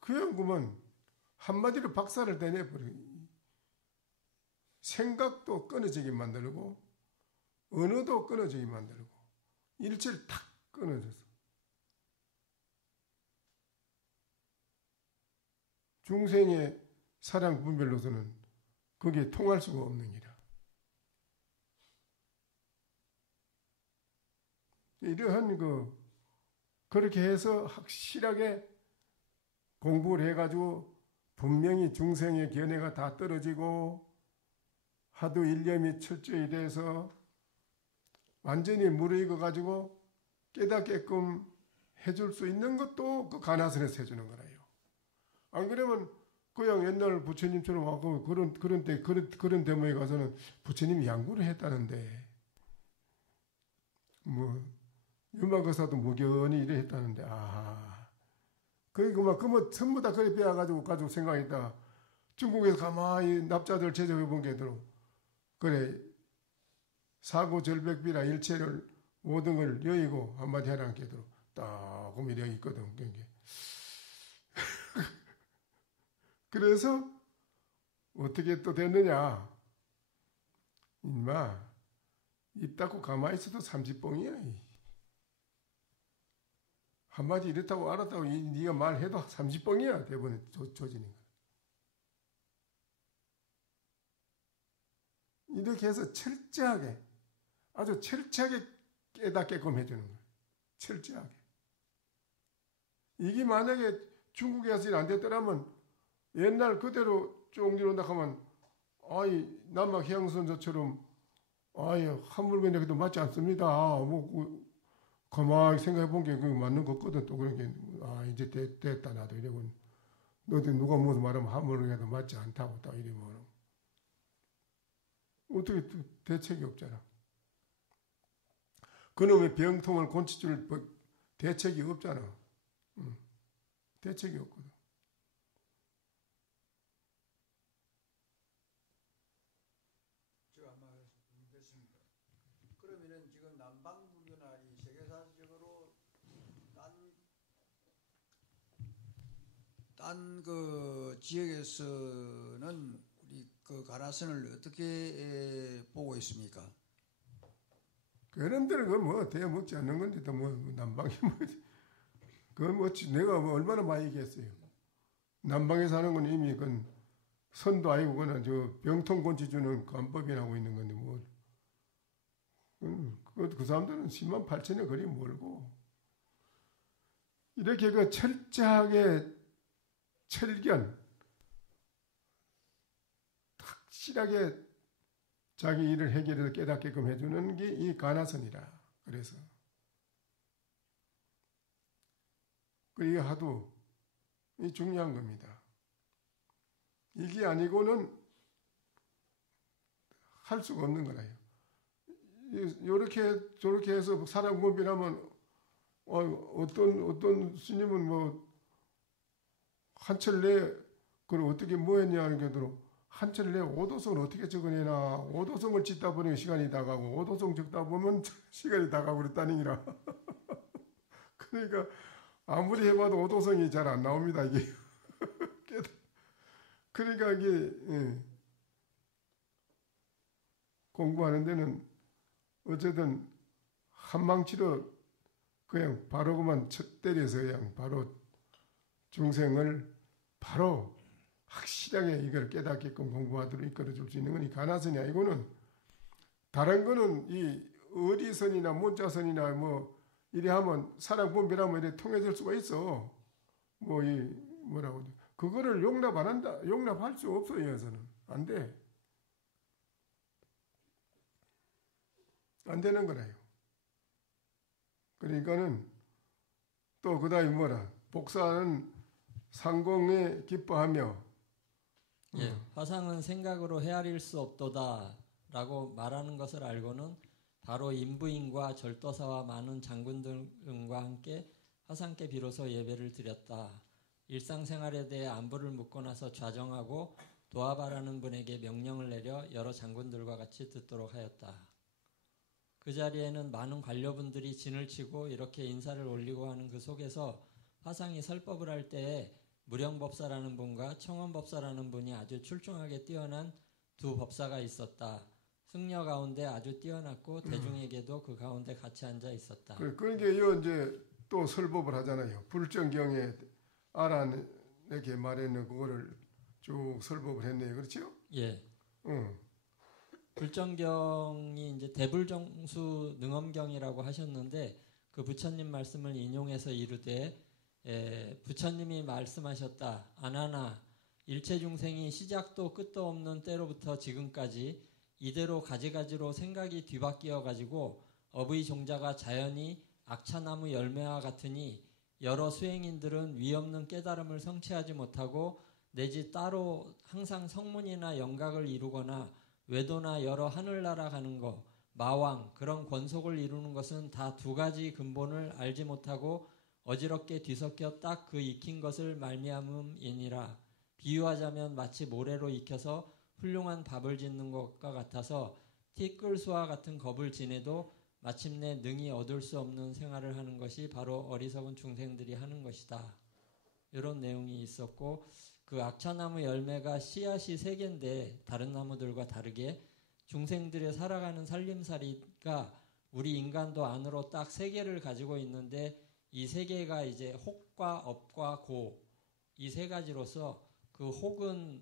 그냥 그만 한마디로 박살을 내버려. 생각도 끊어지게 만들고 언어도 끊어지게 만들고 일체를 탁 끊어져서 중생의 사랑 분별로서는 그게 통할 수가 없는 기라. 이러한 그렇게 해서 확실하게 공부를 해가지고 분명히 중생의 견해가 다 떨어지고 하도 일념이 철저히 돼서 완전히 무르익어가지고 깨닫게끔 해줄 수 있는 것도 그 가나선에서 해주는 거라요. 안 그러면 그냥 옛날 부처님처럼 와서 그런 데모에 가서는 부처님이 양구를 했다는데 뭐 유마거사도 무견히 이래 했다는데 그뭐 전부 다 그래 빼앗가지고 생각했다. 중국에서 가만히 납자들 제작해 본 게 들어. 그래 사고 절백비라 일체를 모든 걸 여의고 한마디 하라는 게 들어. 딱 그럼 이래 있거든. 그래서 어떻게 또 됐느냐. 인마 입 닫고 가만히 있어도 삼지뽕이야. 한마디 이렇다고 알았다고 네가 말해도 삼지뽕이야. 대부분 조지는 거야. 이렇게 해서 철저하게 아주 철저하게 깨닫게끔 해주는 거야. 철저하게. 이게 만약에 중국에서 안 됐더라면 옛날 그대로 쭉 이런다 하면 남막 해양선조처럼 한 물건에 그래도 맞지 않습니다. 가만히 생각해 본 게 맞는 거거든. 또 그런 게 이제 됐다 나도 이러고 너도 누가 무슨 말하면 한 물건에도 맞지 않다고 딱 이러면 어떻게 대책이 없잖아. 그놈의 병통을 곤치줄 대책이 없잖아. 대책이 없거든. 제가 아마 됐습니다. 그러면은 지금 남방불교나 이 세계사적으로 딴 그 지역에서는 우리 그 가나선을 어떻게 보고 있습니까? 그런들은 뭐 대먹지 않는 건데 또 뭐 남방이 내가 뭐 얼마나 많이 얘기했어요. 남방에 사는 건 이미 선도 아니고 그는 저 병통 곤치 주는 관법이 나고 있는 건데 그 사람들은 10만 8천여 거리 멀고 이렇게 철저하게 철견 확실하게 자기 일을 해결해서 깨닫게끔 해주는 게 이 가나선이라. 그래서 이게 하도 중요한 겁니다. 이게 아니고는 할 수가 없는 거라요. 이렇게 저렇게 해서 사람 분별하면 어떤 스님은 뭐 한철 내 그걸 어떻게 뭐 했냐 하는 게 들어. 한철 내 오도성을 어떻게 적어내나. 오도성을 짓다 보니 시간이 다 가고 오도성 적다 보면 시간이 다 가고 그랬다는 기라. 그러니까 아무리 해봐도 오도성이 잘 안 나옵니다. 이게. 그러니까 이게 공부하는 데는 어쨌든 한망치로 그냥 바로 그만 때려서 그냥 바로 중생을 바로 확실하게 이걸 깨닫게끔 공부하도록 이끌어줄 수 있는 건 이 가나선이야. 이거는 다른 거는 이 어리선이나 문자선이나 뭐 이래 하면 사랑 분별하면 이래 통해질 수가 있어. 뭐 이 뭐라고 그거를 용납 안 한다. 용납할 수 없어. 여기서는 안 돼. 안 되는 거라요. 그러니까는 또 그다음에 뭐라 복사는 상공에 기뻐하며 예, 화상은 생각으로 헤아릴 수 없도다라고 말하는 것을 알고는 바로 인부인과 절도사와 많은 장군들과 함께 화상께 비로소 예배를 드렸다. 일상생활에 대해 안부를 묻고 나서 좌정하고 도와바라는 분에게 명령을 내려 여러 장군들과 같이 듣도록 하였다. 그 자리에는 많은 관료분들이 진을 치고 이렇게 인사를 올리고 하는 그 속에서 화상이 설법을 할 때에 무령법사라는 분과 청원법사라는 분이 아주 출중하게 뛰어난 두 법사가 있었다. 승려 가운데 아주 뛰어났고 대중에게도 그 가운데 같이 앉아 있었다. 그러니까 이제 또 설법을 하잖아요. 불정경에 알아내게 말했는 그거를 쭉 설법을 했네요. 그렇죠? 예. 불정경이 이제 대불정수 능엄경이라고 하셨는데 그 부처님 말씀을 인용해서 이르되 부처님이 말씀하셨다. 아나나 일체 중생이 시작도 끝도 없는 때로부터 지금까지 이대로 가지가지로 생각이 뒤바뀌어 가지고 업의 종자가 자연히 악차나무 열매와 같으니 여러 수행인들은 위없는 깨달음을 성취하지 못하고 내지 따로 항상 성문이나 영각을 이루거나 외도나 여러 하늘나라 가는 것, 마왕 그런 권속을 이루는 것은 다 두 가지 근본을 알지 못하고 어지럽게 뒤섞여 딱 그 익힌 것을 말미암음이니라. 비유하자면 마치 모래로 익혀서 훌륭한 밥을 짓는 것과 같아서 티끌수와 같은 겁을 지내도 마침내 능히 얻을 수 없는 생활을 하는 것이 바로 어리석은 중생들이 하는 것이다. 이런 내용이 있었고 그 악차나무 열매가 씨앗이 3개인데 다른 나무들과 다르게 중생들의 살아가는 살림살이가 우리 인간도 안으로 딱 3개를 가지고 있는데 이 3개가 이제 혹과 업과 고 이 3가지로서 그 혹은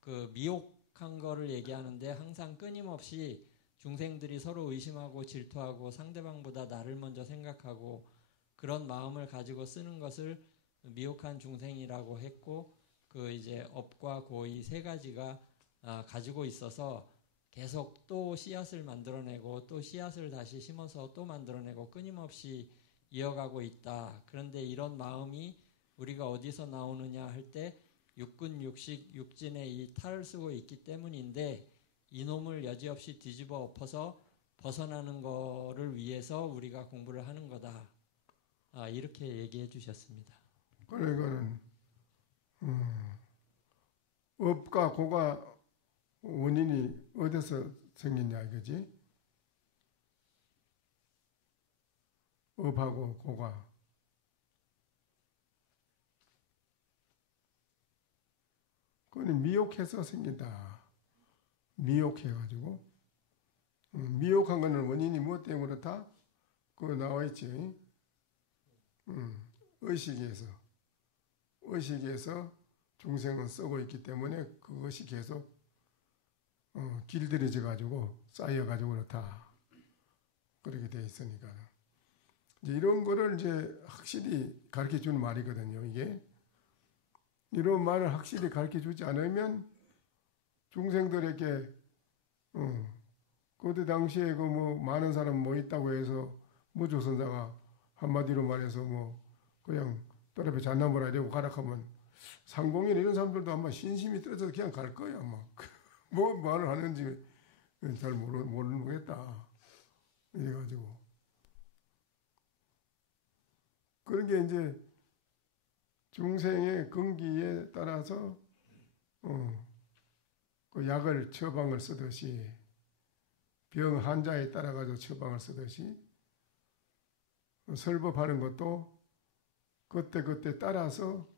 그 미혹한 거를 얘기하는데 항상 끊임없이 중생들이 서로 의심하고 질투하고 상대방보다 나를 먼저 생각하고 그런 마음을 가지고 쓰는 것을 미혹한 중생이라고 했고 그 이제 업과 고 이 3가지가 가지고 있어서 계속 또 씨앗을 만들어내고 또 씨앗을 다시 심어서 또 만들어내고 끊임없이 이어가고 있다. 그런데 이런 마음이 우리가 어디서 나오느냐 할 때 육근 육식 육진의 이 탈을 쓰고 있기 때문인데 이놈을 여지없이 뒤집어 엎어서 벗어나는 거를 위해서 우리가 공부를 하는 거다. 이렇게 얘기해 주셨습니다. 그러니까는 업과 고가 원인이 어디서 생겼냐 이거지? 업하고 고가. 그건 미혹해서 생긴다. 미혹해가지고. 미혹한 거는 원인이 무엇 때문에 그렇다? 그거 나와 있지. 의식에서 중생은 쓰고 있기 때문에 그것이 계속 길들여져 가지고 쌓여 가지고 그렇다. 그렇게 돼 있으니까. 이제 이런 거를 이제 확실히 가르쳐 주는 말이거든요. 이게 이런 말을 확실히 가르쳐 주지 않으면 중생들에게 그때 당시에 그 뭐 많은 사람 뭐 있다고 해서 무조선사가 한마디로 말해서 뭐 그냥 떨어져 잣나무라 이러고 가락하면 상공인 이런 사람들도 아마 신심이 떨어져서 그냥 갈 거야 아마. 뭐 말을 하는지 잘 모르겠다. 이래가지고 그런 게 이제 중생의 근기에 따라서 그 약을 처방을 쓰듯이 병 환자에 따라 가지고 처방을 쓰듯이 설법하는 것도 그때 따라서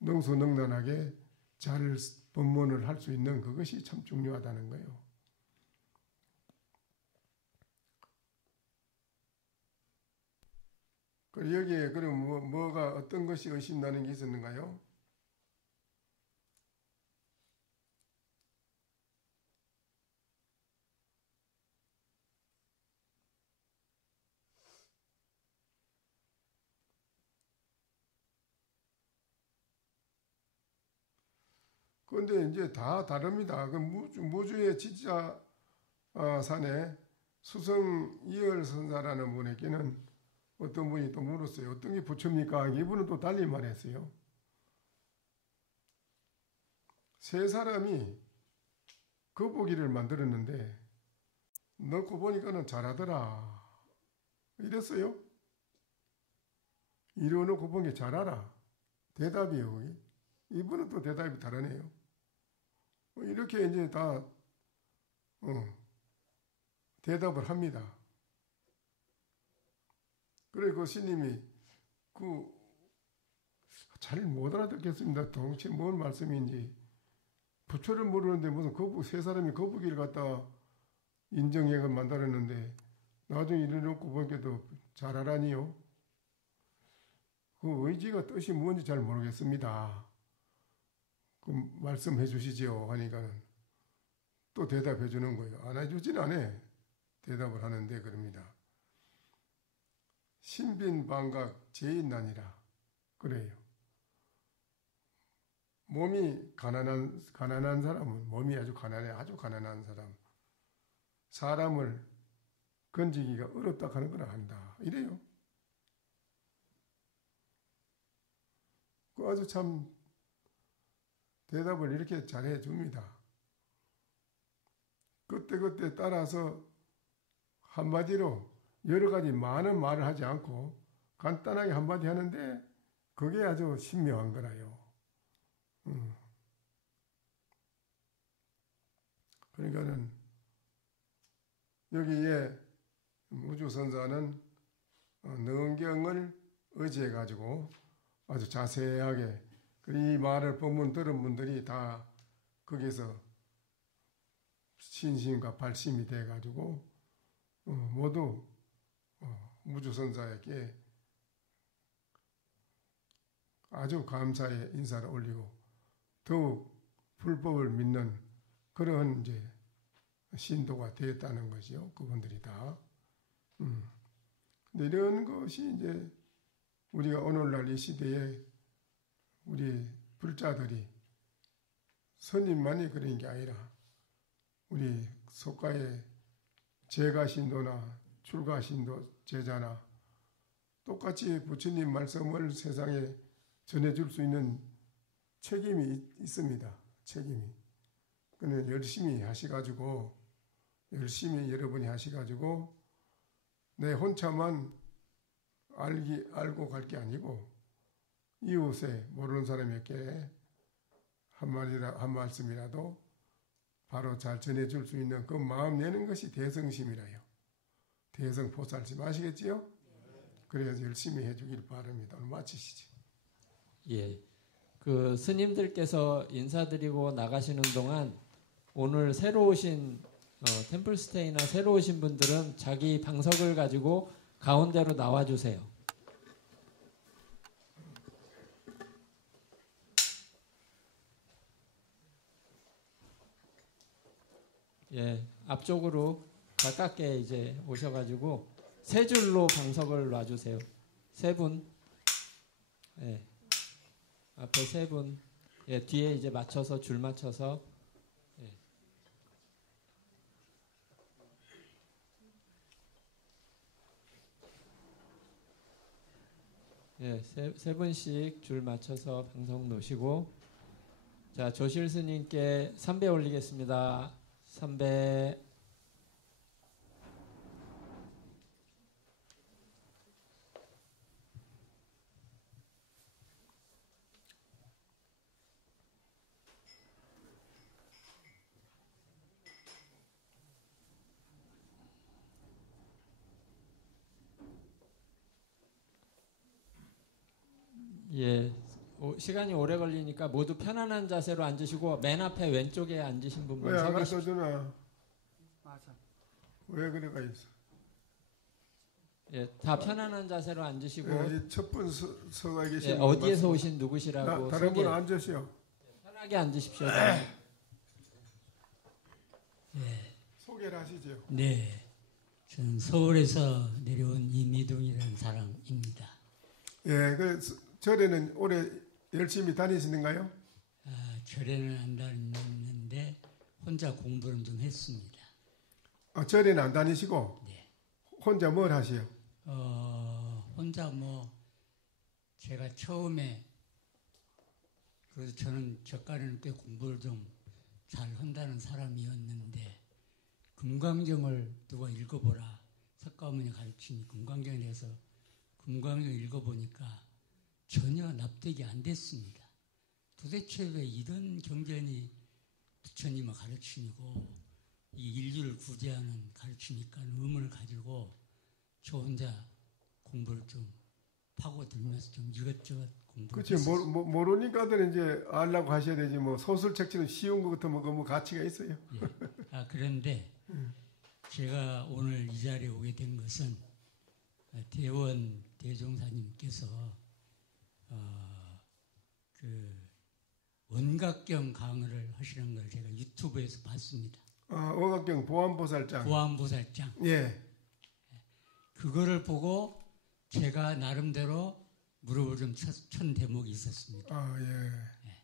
능수능란하게 잘 법문을 할 수 있는 그것이 참 중요하다는 거예요. 여기에 그럼 뭐가 어떤 것이 의심나는 게 있었는가요? 그런데 이제 다 다릅니다. 그 무주의 지자 산에 수성 이열 선사라는 분에게는 어떤 분이 또 물었어요. 어떤 게 부처입니까? 이분은 또 달리 말했어요. 세 사람이 거북이를 만들었는데 넣고 보니까는 잘하더라. 이랬어요. 이뤄놓고 보니 잘하라. 대답이에요. 그게. 이분은 또 대답이 다르네요. 이렇게 이제 다 대답을 합니다. 그래 그 스님이 잘 못 알아듣겠습니다. 도대체 뭔 말씀인지. 부처를 모르는데 무슨 세 사람이 거북이를 갖다 인정해서 만들었는데 나중에 이래놓고 보니까 또 잘하라니요. 그 의지가 뜻이 뭔지 잘 모르겠습니다. 그 말씀해 주시죠 하니까는 또 대답해 주는 거예요. 안 해주진 않아. 대답을 하는데 그럽니다. 신빈방각 제인난이라 그래요. 몸이 가난한 사람은 몸이 아주 가난한 사람을 건지기가 어렵다 하는 걸 한다. 이래요. 그 아주 참 대답을 이렇게 잘해 줍니다. 그때 따라서 한마디로 여러 가지 많은 말을 하지 않고 간단하게 한마디 하는데 그게 아주 신묘한 거라요. 그러니까는 여기에 무주선사는 능경을 의지해 가지고 아주 자세하게 이 말을 본문 들은 분들이 다 거기서 신심과 발심이 돼 가지고 모두 무주선사에게 아주 감사의 인사를 올리고 더욱 불법을 믿는 그런 이제 신도가 되었다는 것이요. 그분들이 다. 근데 이런 것이 이제 우리가 오늘날 이 시대에 우리 불자들이 스님만이 그런 게 아니라 우리 속가의 제가신도나 출가신도 제자나 똑같이 부처님 말씀을 세상에 전해줄 수 있는 책임이 있습니다. 책임이. 그는 열심히 하셔가지고 열심히 여러분이 하셔가지고 내 혼자만 알고 갈 게 아니고 이웃에 모르는 사람에게 한 말씀이라도 바로 잘 전해줄 수 있는 그 마음 내는 것이 대성심이라요. 대성포살심 아시겠지요? 그래서 열심히 해주길 바랍니다. 오늘 마치시죠. 예, 그 스님들께서 인사드리고 나가시는 동안 오늘 새로 오신 템플스테이나 새로 오신 분들은 자기 방석을 가지고 가운데로 나와주세요. 예, 앞쪽으로 가깝게 이제 오셔가지고 세 줄로 방석을 놔주세요. 세 분. 예, 앞에 세 분. 예, 뒤에 이제 맞춰서 줄 맞춰서. 예, 세 분씩 줄 맞춰서 방석 놓으시고, 자, 조실 스님께 삼배 올리겠습니다. 삼배. 예, 시간이 오래 걸리니까 모두 편안한 자세로 앉으시고 맨 앞에 왼쪽에 앉으신 분만 왜 안 서 계십시오. 갖다 주나? 맞아. 왜 그래가 있어? 예, 다 편안한 자세로 앉으시고 첫분 서가 예, 계신 어디에서 오신 누구시라고 다른 분 앉으시오. 편하게 앉으십시오. 소개를 하시죠. 네, 저는 서울에서 내려온 이미동이라는 사람입니다. 예, 그 절에는 올해 열심히 다니시는가요? 절에는 안 다녔는데 혼자 공부는 좀 했습니다. 절에는 안 다니시고 네. 혼자 뭘 하세요? 혼자 뭐 제가 처음에 그래서 저는 젓가락은 꽤 공부를 좀 잘 한다는 사람이었는데 금강경을 누가 읽어보라. 석가모니 가르치니 금강경에 대해서 금강경 읽어보니까 전혀 납득이 안 됐습니다. 도대체 왜 이런 경전이 부처님의 가르침이고 이 인류를 구제하는 가르침이니까 의문을 가지고 저 혼자 공부를 좀 파고들면서 좀 이것저것 공부를 그렇지. 했었어요. 모르니까들 이제 알라고 하셔야 되지. 뭐 소설책처럼 쉬운 것 같으면 너무 가치가 있어요. 예. 그런데 제가 오늘 이 자리에 오게 된 것은 대원 대종사님께서 그 원각경 강의를 하시는 걸 제가 유튜브에서 봤습니다. 원각경 보안보살장. 보안보살장. 예. 그거를 보고 제가 나름대로 무릎을 좀 천 대목이 있었습니다. 예.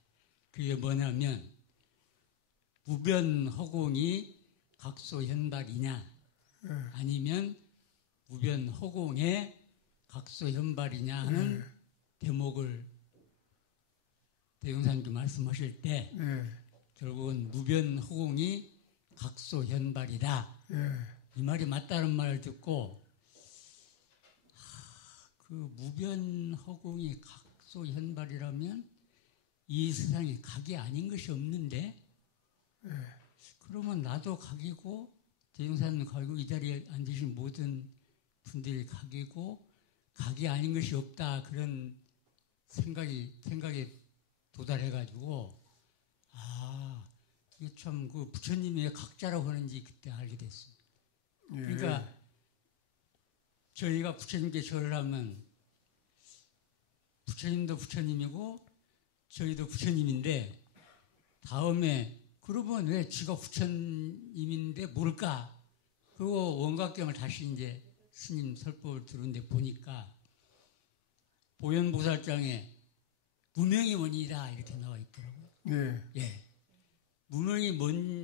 그게 뭐냐면 무변허공이 각소현발이냐 아니면 무변허공의 각소현발이냐 하는 대목을 대종사님께 말씀하실 때 결국은 무변허공이 각소현발이다. 이 말이 맞다는 말을 듣고 그 무변허공이 각소현발이라면 이 세상에 각이 아닌 것이 없는데 그러면 나도 각이고 대종사님 각이고 이 자리에 앉으신 모든 분들이 각이고 각이 아닌 것이 없다 그런 생각에 도달해가지고 이게 참 그 부처님이 왜 각자라고 하는지 그때 알게 됐습니다. 그러니까 저희가 부처님께 절을 하면 부처님도 부처님이고 저희도 부처님인데 다음에 그러면 왜 지가 부처님인데 모를까? 그리고 원각경을 다시 이제 스님 설법을 들은데 보니까 보현보살장에 무명이 원이다 이렇게 나와 있더라고요. 예. 무명이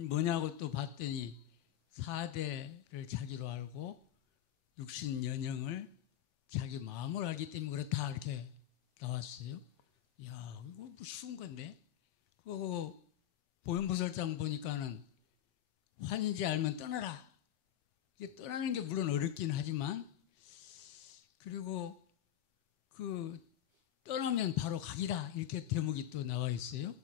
뭐냐고 또 봤더니 사대를 자기로 알고 육신연영을 자기 마음을 알기 때문에 그렇다 이렇게 나왔어요. 이야 이거 뭐 쉬운 건데 그거 보현보살장 보니까는 환인지 알면 떠나라. 이게 떠나는 게 물론 어렵긴 하지만 그리고 그 떠나면 바로 각이다 이렇게 대목이 또 나와 있어요.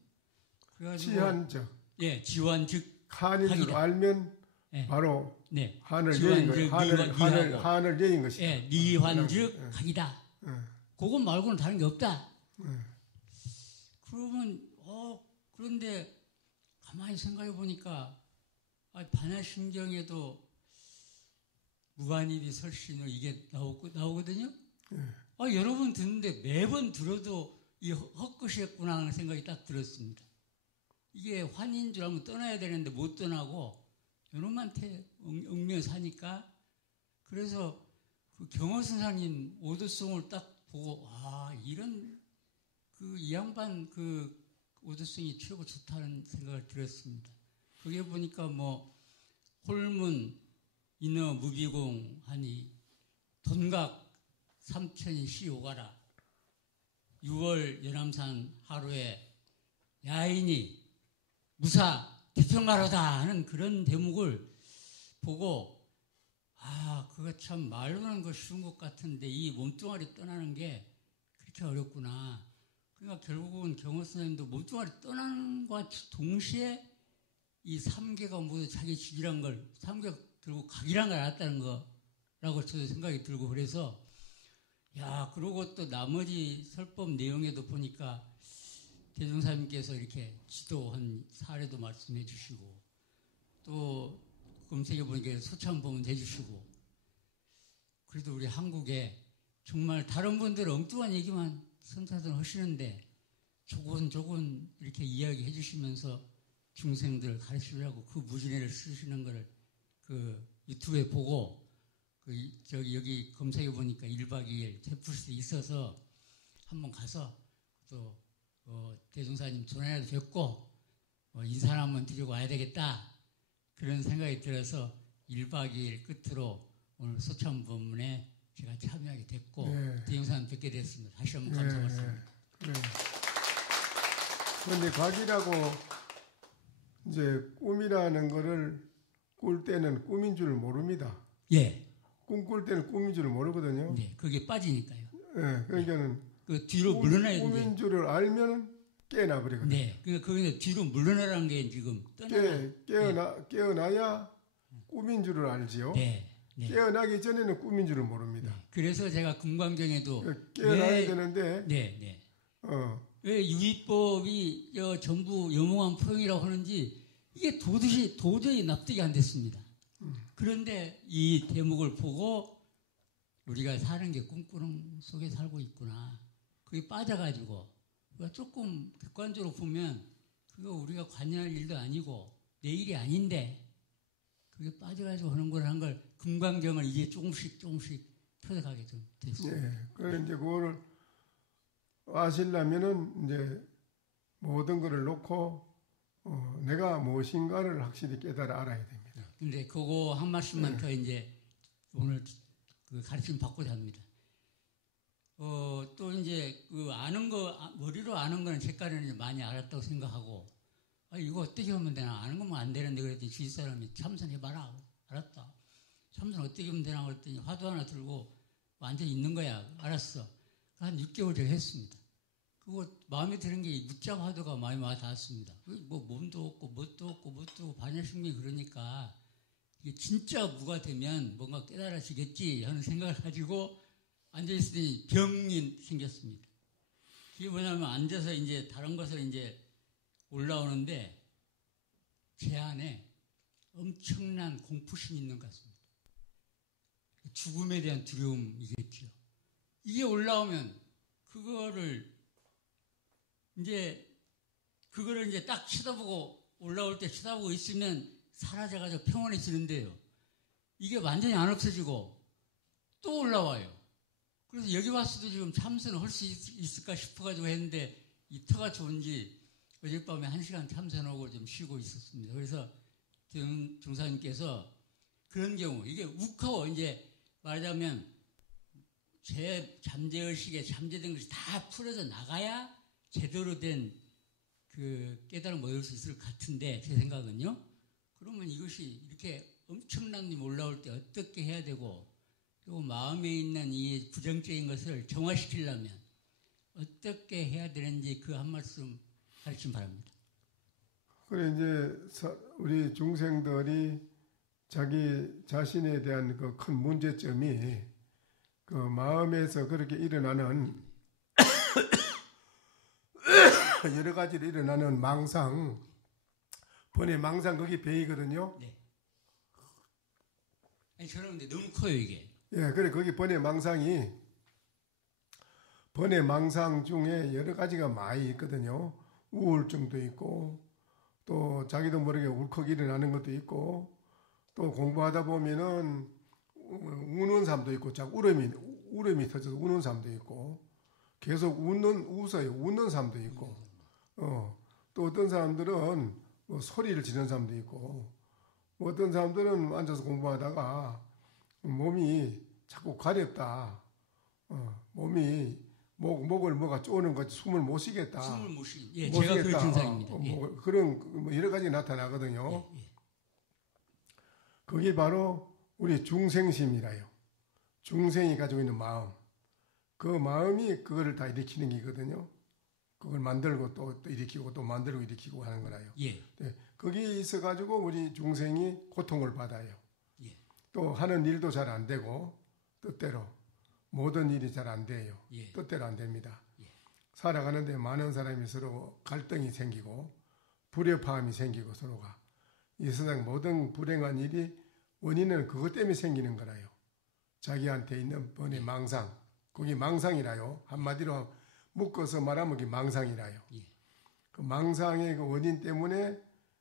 그래가지고 지한적. 예, 지환 즉 한인 줄 각이다. 알면 예. 바로 네. 한을 지환 여인 거예요. 즉 한을 여인 것이다. 예, 니환 즉 각이다. 그것 말고는 다른 게 없다. 그러면 그런데 가만히 생각해 보니까 반야심경에도 무한입이 설신으로 이게 나오거든요. 여러 번 듣는데 매번 들어도 이 헛것이었구나 하는 생각이 딱 들었습니다. 이게 환인 줄 알면 떠나야 되는데 못 떠나고 요놈한테 얽매여 사니까 그래서 그 경허선사님 오도송을 딱 보고 이런 그 이 양반 그 오도송이 최고 좋다는 생각을 들었습니다. 그게 보니까 뭐 홀문 인어 무비공 하니 돈각 삼천이 시오가라 6월 연암산 하루에 야인이 무사 태평가로다 하는 그런 대목을 보고 그거 참 말로는 거 쉬운 것 같은데 이 몸뚱아리 떠나는 게 그렇게 어렵구나. 그러니까 결국은 경허선생님도 몸뚱아리 떠나는 것과 동시에 이 삼계가 모두 자기 집이란 걸 삼계 들고 각이란 걸 알았다는 거라고 저도 생각이 들고 그래서 그러고 또 나머지 설법 내용에도 보니까 대종사님께서 이렇게 지도한 사례도 말씀해 주시고 또 검색해 보니까 소참법은 해주시고 그래도 우리 한국에 정말 다른 분들은 엉뚱한 얘기만 선사들 하시는데 조곤조곤 이렇게 이야기해 주시면서 중생들을 가르치려고 그 무진회를 쓰시는 거를 그 유튜브에 보고 여기 검색해 보니까 1박 2일 베풀 수 있어서 한번 가서 또 대종사님 전화라도 뵙고 인사를 한번 드리고 와야 되겠다. 그런 생각이 들어서 1박 2일 끝으로 오늘 소참 법문에 제가 참여하게 됐고 네. 대종사님 뵙게 됐습니다. 다시 한번 감사드립니다. 그래. 그런데 과기라고 이제 꿈이라는 거를 꿀 때는 꿈인 줄 모릅니다. 예. 꿈꿀 때는 꿈인 줄 모르거든요. 네, 그게 빠지니까요. 예, 그러니까는 그 뒤로 물러나야 되는데. 꿈인 줄을 알면 깨나 버리거든요. 네, 그러니까 거기서 뒤로 물러나라는 게 지금 깨어나야 꿈인 줄을 알지요. 네, 네. 깨어나기 전에는 꿈인 줄을 모릅니다. 그래서 제가 금강경에도 깨어나야 되는데 네, 네. 어, 왜 유의법이 전부 영롱한 포용이라고 하는지 이게 도저히 납득이 안 됐습니다. 그런데 이 대목을 보고 우리가 사는 게 꿈꾸는 속에 살고 있구나. 그게 빠져가지고 조금 객관적으로 보면 그거 우리가 관여할 일도 아니고 내 일이 아닌데 그게 빠져가지고 하는 거라는 걸 금강경을 이제 조금씩 터득하게 좀 됐습니다. 예. 그래 이제 그거를 아시려면은 이제 모든 것을 놓고 내가 무엇인가를 확실히 깨달아 알아야 됩니다. 근데 그거 한 말씀만 더 이제 오늘 그 가르침 받고자 합니다. 또 이제 그 아는 거 머리로 아는 거는 제까지는 이제 많이 알았다고 생각하고 이거 어떻게 하면 되나 아는 거면 안 되는데 그랬더니 주위 사람이 참선해봐라. 알았다. 참선 어떻게 하면 되나 그랬더니 화두 하나 들고 완전 있는 거야. 알았어. 한 6개월 제가 했습니다. 그거 마음에 드는 게 묻자 화두가 마음에 와 닿았습니다. 뭐 몸도 없고 뭣도 없고 반야신경이 그러니까 이게 진짜 무가 되면 뭔가 깨달아지겠지 하는 생각을 가지고 앉아있으니 병이 생겼습니다. 그게 뭐냐면 앉아서 이제 다른 것을 이제 올라오는데 제 안에 엄청난 공포심이 있는 것 같습니다. 죽음에 대한 두려움이겠죠. 이게 올라오면 그거를 이제 딱 쳐다보고 올라올 때 쳐다보고 있으면 사라져가지고 평온해지는데요. 이게 완전히 안 없어지고 또 올라와요. 그래서 여기 와서도 지금 참선을 할 수 있을까 싶어가지고 했는데 이 터가 좋은지 어젯밤에 1시간 참선하고 좀 쉬고 있었습니다. 그래서 종사님께서 그런 경우 이게 욱하고 이제 말하자면 제 잠재의식에 잠재된 것이 다 풀어져 나가야 제대로 된 그 깨달음을 얻을 수 있을 것 같은데 제 생각은요. 그러면 이것이 이렇게 엄청난 힘이 올라올 때 어떻게 해야 되고 그리고 마음에 있는 이 부정적인 것을 정화시키려면 어떻게 해야 되는지 그 한 말씀 가르침 바랍니다. 그래 이제 우리 중생들이 자기 자신에 대한 그 큰 문제점이 그 마음에서 그렇게 일어나는 여러 가지로 일어나는 망상, 번뇌 망상 거기 배이거든요. 네. 아니 저는 근데 너무 커요 이게. 예, 그래 거기 번뇌 망상 중에 여러 가지가 많이 있거든요. 우울증도 있고 또 자기도 모르게 울컥 일어나는 것도 있고 또 공부하다 보면은 우는 사람도 있고 자꾸 울음이 터져서 우는 사람도 있고 계속 웃는 사람도 있고 또 어떤 사람들은 뭐 소리를 지르는 사람도 있고 뭐 어떤 사람들은 앉아서 공부하다가 몸이 자꾸 가렵다. 몸이 목을 뭐가 쪼는 것 숨을 못 쉬겠다. 숨을 못 쉬겠다. 예, 제가 그런 증상입니다. 뭐 그런 여러 가지 나타나거든요. 예. 그게 바로 우리 중생심이라요. 중생이 가지고 있는 마음. 그 마음이 그거를 다 일으키는 게거든요. 그걸 만들고 또 일으키고 또 만들고 일으키고 하는 거라요. 예. 네, 거기에 있어가지고 우리 중생이 고통을 받아요. 예. 또 하는 일도 잘 안 되고 뜻대로 모든 일이 잘 안 돼요. 예. 뜻대로 안 됩니다. 예. 살아가는데 많은 사람이 서로 갈등이 생기고 불협화음이 생기고 서로가 이 세상 모든 불행한 일이 원인은 그것 때문에 생기는 거라요. 자기한테 있는 번뇌 망상. 그게 망상이라요. 한마디로 묶어서 말하면 그게 망상이라요. 예. 그 망상의 그 원인 때문에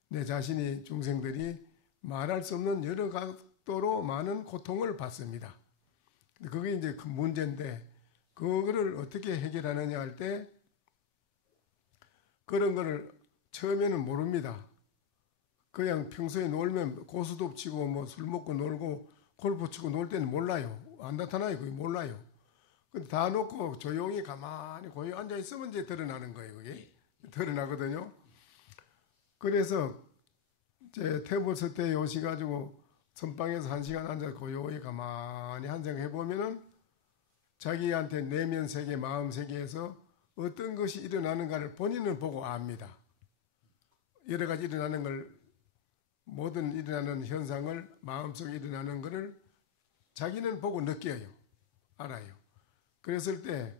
내 자신이 중생들이 말할 수 없는 여러 각도로 많은 고통을 받습니다. 그게 이제 큰 문제인데 그거를 어떻게 해결하느냐 할 때 그런 거를 처음에는 모릅니다. 그냥 평소에 놀면 고스톱 치고 뭐 술 먹고 놀고 골프 치고 놀 때는 몰라요. 안 나타나요. 그게 몰라요. 근데 다 놓고 조용히 가만히 고요 앉아 있으면 이제 드러나는 거예요. 그게 드러나거든요. 그래서 제 테이블 때 오셔가지고 선방에서 1시간 앉아 고요히 가만히 한정해 보면은 자기한테 내면 세계, 마음 세계에서 어떤 것이 일어나는가를 본인은 보고 압니다. 여러 가지 일어나는 걸, 모든 일어나는 현상을, 마음속에 일어나는 것을 자기는 보고 느껴요. 알아요. 그랬을 때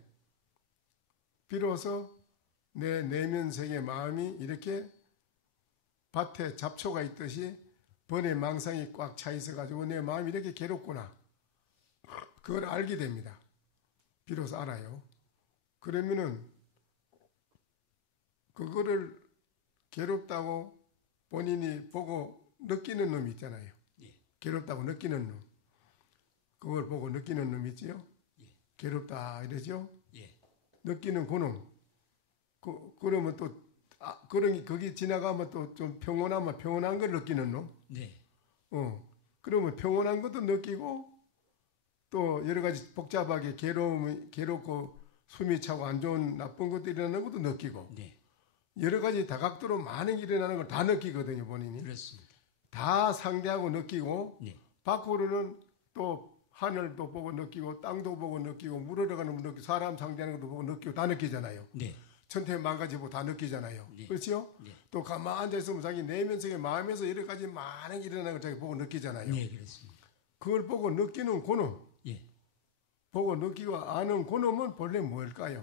비로소 내 내면 세계, 마음이 이렇게 밭에 잡초가 있듯이 번뇌 망상이 꽉 차 있어가지고 내 마음이 이렇게 괴롭구나. 그걸 알게 됩니다. 비로소 알아요. 그러면은 그거를 괴롭다고 본인이 보고 느끼는 놈이 있잖아요. 예. 괴롭다고 느끼는 놈. 그걸 보고 느끼는 놈 있지요? 예. 괴롭다 이러죠? 예. 느끼는 그놈. 그러면 또 그런 거기 지나가면 또 좀 평온하면 평온한 걸 느끼는 놈. 네. 그러면 평온한 것도 느끼고 또 여러 가지 복잡하게 괴롭고 숨이 차고 안 좋은 나쁜 것들이 일어나는 것도 느끼고 네. 여러 가지 다각도로 많은 게 일어나는 걸 다 느끼거든요, 본인이. 그렇습니다. 다 상대하고 느끼고 네. 밖으로는 또 하늘도 보고 느끼고 땅도 보고 느끼고 물을 들어가는 거 느끼고 사람 상대하는 것도 보고 느끼고 다 느끼잖아요. 네. 천태 망가지고 다 느끼잖아요. 네. 그렇죠? 네. 또 가만히 앉아있으면 자기 내면 속에 마음에서 여러 가지 많은 게 일어나는 걸 자기 보고 느끼잖아요. 네, 그렇습니다. 그걸 보고 느끼는 그놈, 예. 보고 느끼고 아는 그놈은 본래 뭘까요?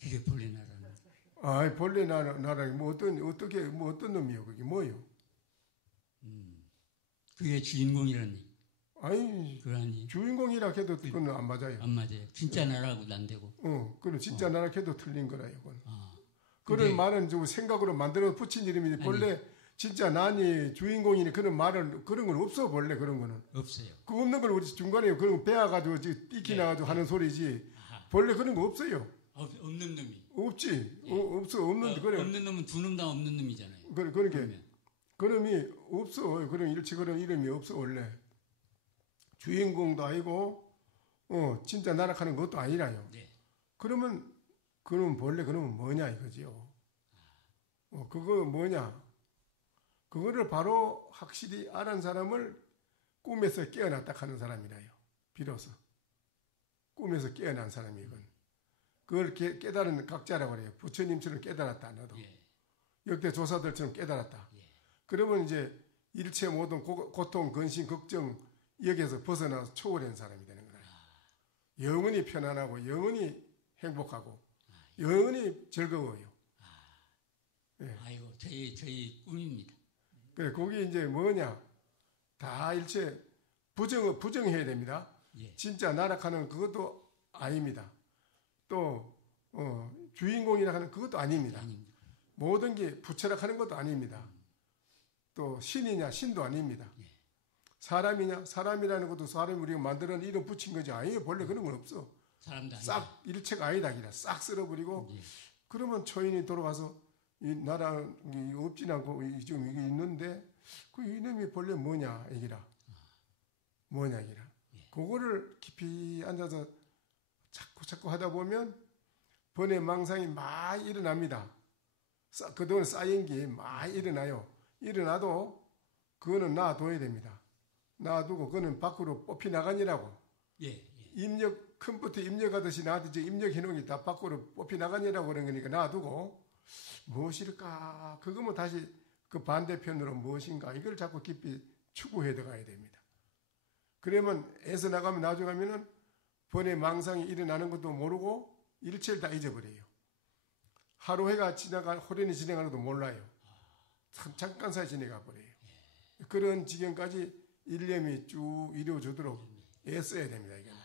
그게 본래 나라는. 아, 본래 나라 뭐 어떤 놈이요? 그게 뭐요? 그게 주인공이라는 얘기. 아니 그러니 주인공이라 해도 그건 안 맞아요. 안 맞아요. 진짜 나라고도 안 되고. 그럼 진짜 나라 해도 틀린 거라요. 그건. 아. 그런 근데- 말은 좀 생각으로 만들어 붙인 이름이지 본래 진짜 난이 주인공이니 그런 말은 그런 건 없어. 본래 그런 거는 없어요. 그 없는 걸 우리 중간에 그런 거 배워가지고 띠키 나가지고 하는 소리지 아하. 본래 그런 거 없어요. 없는 놈이. 없지. 없어. 없는데 그래. 없는 놈은 두 놈 다 없는 놈이잖아요. 그런 게 그러면. 그놈이 없어. 그런 일치 그런 이름이 없어 원래. 주인공도 아니고 진짜 나락하는 것도 아니라요. 네. 그러면 본래 그러면 뭐냐 이거지요. 그거 뭐냐? 그거를 바로 확실히 아는 사람을 꿈에서 깨어났다 하는 사람이라요. 비로소 꿈에서 깨어난 사람이 이건. 그걸 깨달은 각자라고 그래요. 부처님처럼 깨달았다 너도. 예. 역대 조사들처럼 깨달았다. 예. 그러면 이제 일체 모든 고통, 근심, 걱정 여기에서 벗어나서 초월한 사람이 되는 거예요. 영원히 편안하고 영원히 행복하고 영원히 즐거워요. 예. 아이고 저희 꿈입니다. 그래 거기 이제 뭐냐? 다 일체 부정해야 됩니다. 예. 진짜 나락하는 그것도 아닙니다. 또 주인공이라 하는 그것도 아닙니다. 아닙니다. 모든 게 부처락하는 것도 아닙니다. 또 신이냐 신도 아닙니다. 예. 사람이냐 사람이라는 것도 사람이 우리가 만들어낸 이름 붙인 거지 아니에요. 본래 그런 건 없어. 사람도 아니다. 싹 일체가 아니다 기라 싹 쓸어버리고 예. 그러면 초인이 돌아가서 이 나라 없진 않고 지금 이게 있는데 그 이름이 본래 뭐냐 얘기라 뭐냐 얘기라 그거를 깊이 앉아서 자꾸 하다 보면 번뇌 망상이 많이 일어납니다. 그동안 쌓인 게 많이 일어나요. 일어나도 그거는 놔둬야 됩니다. 놔두고 그거는 밖으로 뽑히 나가니라고. 예. 입력 컴퓨터 입력하듯이 나한테 입력해 놓은 게 다 밖으로 뽑히 나가니라고 그런 거니까 놔두고 무엇일까? 그거면 다시 그 반대편으로 무엇인가? 이걸 자꾸 깊이 추구해 들어가야 됩니다. 그러면 애써 나가면 나중에 가면은 번뇌 망상이 일어나는 것도 모르고 일체를 다 잊어버려요. 하루 해가 호련히 지나가는 것도 몰라요. 잠깐 사이 지나가 버려요. 그런 지경까지 일념이 쭉 이루어지도록 애써야 됩니다. 이거는.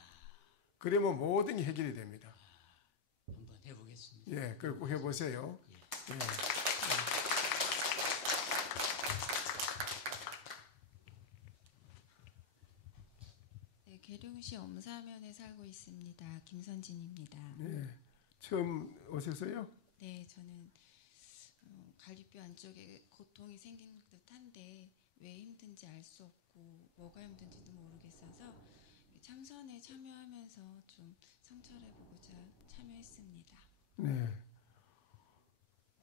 그러면 모든 게 해결이 됩니다. 한번 해보겠습니다. 예, 그걸 꼭 해보세요. 예. 네, 계룡시 엄사면에 살고 있습니다. 김선진입니다. 예. 처음 오셨어요? 네, 저는 갈비뼈 안쪽에 고통이 생긴 듯한데 왜 힘든지 알 수 없고 뭐가 힘든지도 모르겠어서 참선에 참여하면서 좀 성찰해 보고자 참여했습니다. 네.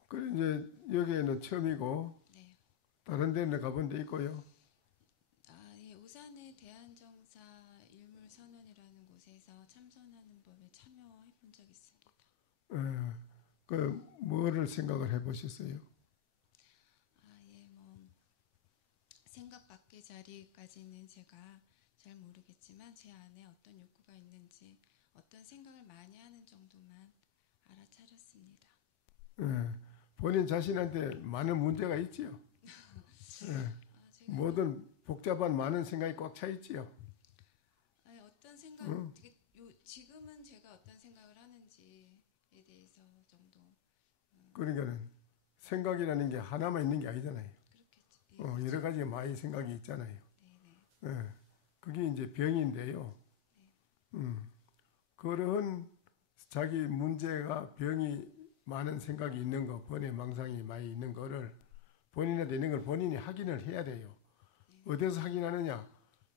그래 이제 여기에는 처음이고 네. 다른 데는 가본 데 있고요. 예, 오산의 대한정사 일물선언이라는 곳에서 참선하는 법에 참여해 본 적 있습니다. 그 뭐를 생각을 해보셨어요? 생각 밖의 자리까지는 제가 잘 모르겠지만 제 안에 어떤 욕구가 있는지 어떤 생각을 많이 하는 정도만 알아차렸습니다. 본인 자신한테 많은 문제가 있지요. 모든 복잡한 많은 생각이 꽉 차 있지요. 어떤 생각, 지금은 제가 어떤 생각을 하는지에 대해서 정도. 그러니까는 생각이라는 게 하나만 있는 게 아니잖아요. 그렇겠죠. 여러 가지 많이 생각이 있잖아요. 네네. 그게 이제 병인데요. 그런 자기 문제가 병이 많은 생각이 있는 거, 번뇌 망상이 많이 있는 거를 본인한테 있는 걸 본인이 확인을 해야 돼요. 어디서 확인하느냐?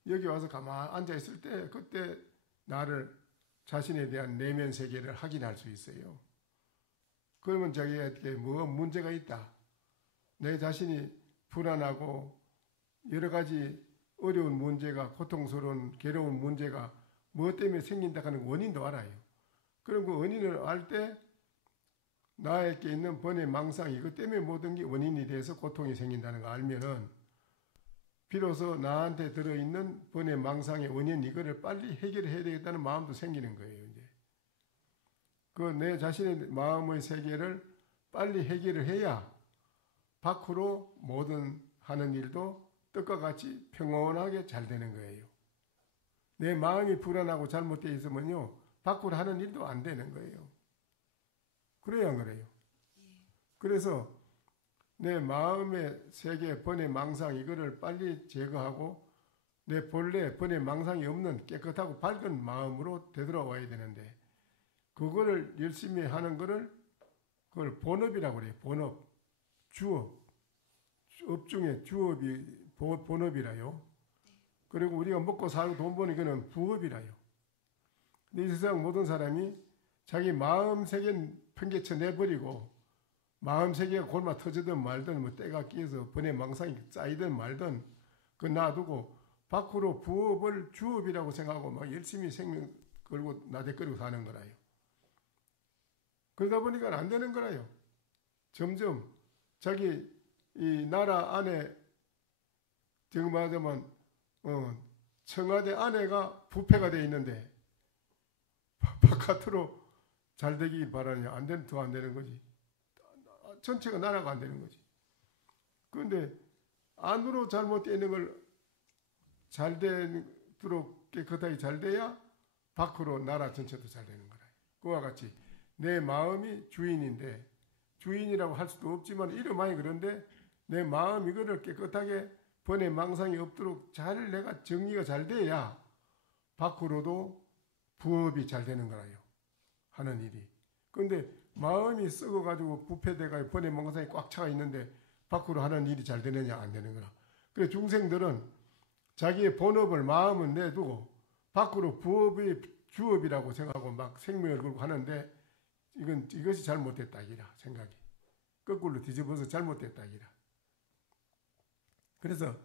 여기 와서 가만 앉아 있을 때 그때 나를 자신에 대한 내면 세계를 확인할 수 있어요. 그러면 자기한테 뭐 문제가 있다. 내 자신이 불안하고 여러 가지 어려운 문제가 고통스러운 괴로운 문제가 무엇 때문에 생긴다 하는 원인도 알아요. 그럼 그 원인을 알 때 나에게 있는 번뇌 망상 이것 때문에 모든 게 원인이 돼서 고통이 생긴다는 거 알면은 비로소 나한테 들어있는 번뇌 망상의 원인 이거를 빨리 해결해야 되겠다는 마음도 생기는 거예요. 이제 그 내 자신의 마음의 세계를 빨리 해결을 해야 밖으로 모든 하는 일도 뜻과 같이 평온하게 잘 되는 거예요. 내 마음이 불안하고 잘못되어 있으면요 밖으로 하는 일도 안 되는 거예요. 그래요 안 그래요? 그래서 내 마음의 세계 번뇌 망상 이거를 빨리 제거하고 내 본래 번뇌 망상이 없는 깨끗하고 밝은 마음으로 되돌아와야 되는데 그거를 열심히 하는 거를 그걸 본업이라고 그래요. 본업, 주업, 업 중에 주업이 본업이라요. 그리고 우리가 먹고 살고 돈 버는 거는 부업이라요. 근데 이 세상 모든 사람이 자기 마음 세계는 팽개쳐 내버리고 마음 세계가 골마 터지든 말든 뭐 때가 끼어서 번뇌 망상이 쌓이든 말든 그 놔두고 밖으로 부업을 주업이라고 생각하고 막 열심히 생명 걸고 나대거리고 사는 거라요. 그러다 보니까 안 되는 거라요. 점점 자기 이 나라 안에 지금 말하자면 청와대 안에가 부패가 돼 있는데 바깥으로 잘 되기 바라냐 안 되는 더 안 되는 거지. 전체가 나라가 안 되는 거지. 그런데 안으로 잘못되어 있는 걸 잘 되도록 깨끗하게 잘 돼야 밖으로 나라 전체도 잘 되는 거라. 그와 같이 내 마음이 주인인데 주인이라고 할 수도 없지만 이름만이 그런데 내 마음 이거를 깨끗하게 번뇌 망상이 없도록 잘 내가 정리가 잘 돼야 밖으로도 부업이 잘 되는 거라요. 하는 일이. 그런데 마음이 썩어가지고 부패돼가지고 번뇌 망상이 꽉 차 있는데 밖으로 하는 일이 잘 되느냐 안 되는 거라. 그래서 중생들은 자기의 본업을 마음은 내두고 밖으로 부업이 주업이라고 생각하고 막 생명을 걸고 하는데 이것이 잘못됐다 이라 생각이. 거꾸로 뒤집어서 잘못됐다 이라. 그래서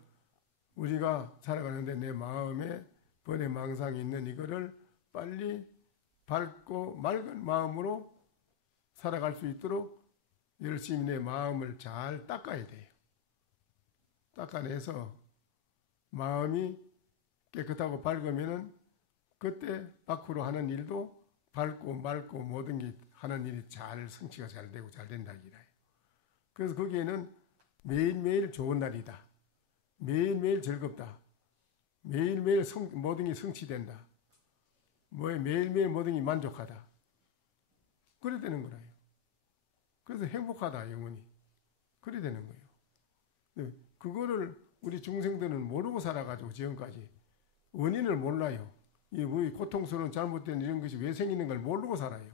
우리가 살아가는데 내 마음에 번뇌 망상이 있는 이거를 빨리 밝고 맑은 마음으로 살아갈 수 있도록 열심히 내 마음을 잘 닦아야 돼요. 닦아내서 마음이 깨끗하고 밝으면은 그때 밖으로 하는 일도 밝고 맑고 모든 게 하는 일이 잘 성취가 잘 되고 잘 된다 이라요. 그래서 거기에는 매일매일 좋은 날이다. 매일매일 즐겁다. 매일매일 모든 게 성취된다. 매일매일 모든 게 만족하다. 그래 되는 거라요. 그래서 행복하다 영원히. 그래 되는 거예요. 그거를 우리 중생들은 모르고 살아가지고 지금까지 원인을 몰라요. 이 고통스러운 잘못된 이런 것이 왜 생기는 걸 모르고 살아요.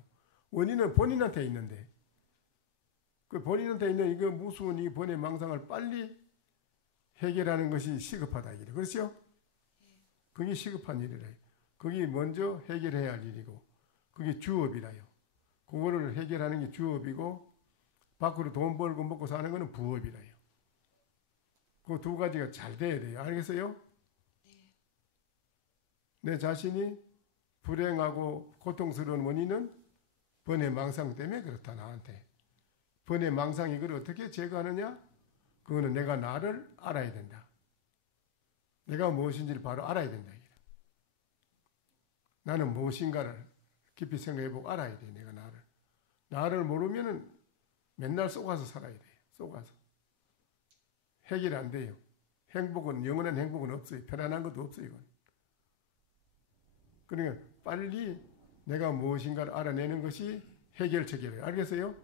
원인은 본인한테 있는데 그 본인한테 있는 이거 무수한 이 번뇌 망상을 빨리 해결하는 것이 시급하다 이래. 그렇죠? 그게 시급한 일이래요. 그게 먼저 해결해야 할 일이고 그게 주업이라요. 그거를 해결하는 게 주업이고 밖으로 돈 벌고 먹고 사는 거는 부업이라요. 그 두 가지가 잘 돼야 돼요. 알겠어요? 내 자신이 불행하고 고통스러운 원인은 번뇌 망상 때문에 그렇다. 나한테. 번뇌 망상 이걸 어떻게 제거하느냐? 그거는 내가 나를 알아야 된다. 내가 무엇인지를 바로 알아야 된다. 나는 무엇인가를 깊이 생각해보고 알아야 돼. 내가 나를. 나를 모르면은 맨날 속아서 살아야 돼. 속아서. 해결 안 돼요. 행복은, 영원한 행복은 없어요. 편안한 것도 없어요. 이건. 그러니까 빨리 내가 무엇인가를 알아내는 것이 해결책이래요. 알겠어요?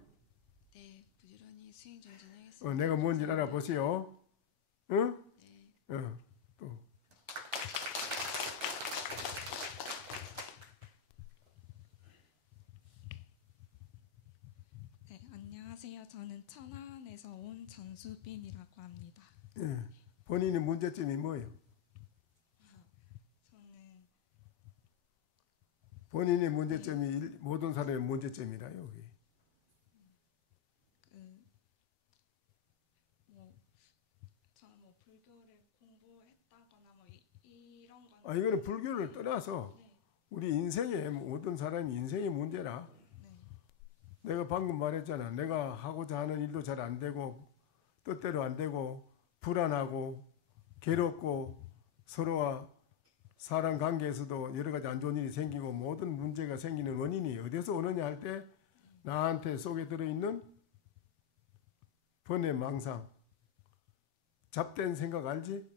네, 부지런히 수행 정진하겠습니다. 내가 뭔지 알아보세요. 응? 네. 또. 네, 안녕하세요. 저는 천안에서 온 전수빈이라고 합니다. 예. 본인의 문제점이 뭐예요? 저는 본인의 문제점이 모든 사람의 문제점이라 여기. 저는 뭐 불교를 공부했다거나 뭐 이런 건 이거는 불교를 떠나서 네. 우리 인생의 모든 사람이 인생의 문제라. 네. 내가 방금 말했잖아. 내가 하고자 하는 일도 잘 안 되고 뜻대로 안 되고 불안하고 괴롭고 서로와 사람 관계에서도 여러 가지 안 좋은 일이 생기고 모든 문제가 생기는 원인이 어디서 오느냐 할 때 나한테 속에 들어있는 번뇌 망상, 잡된 생각 알지?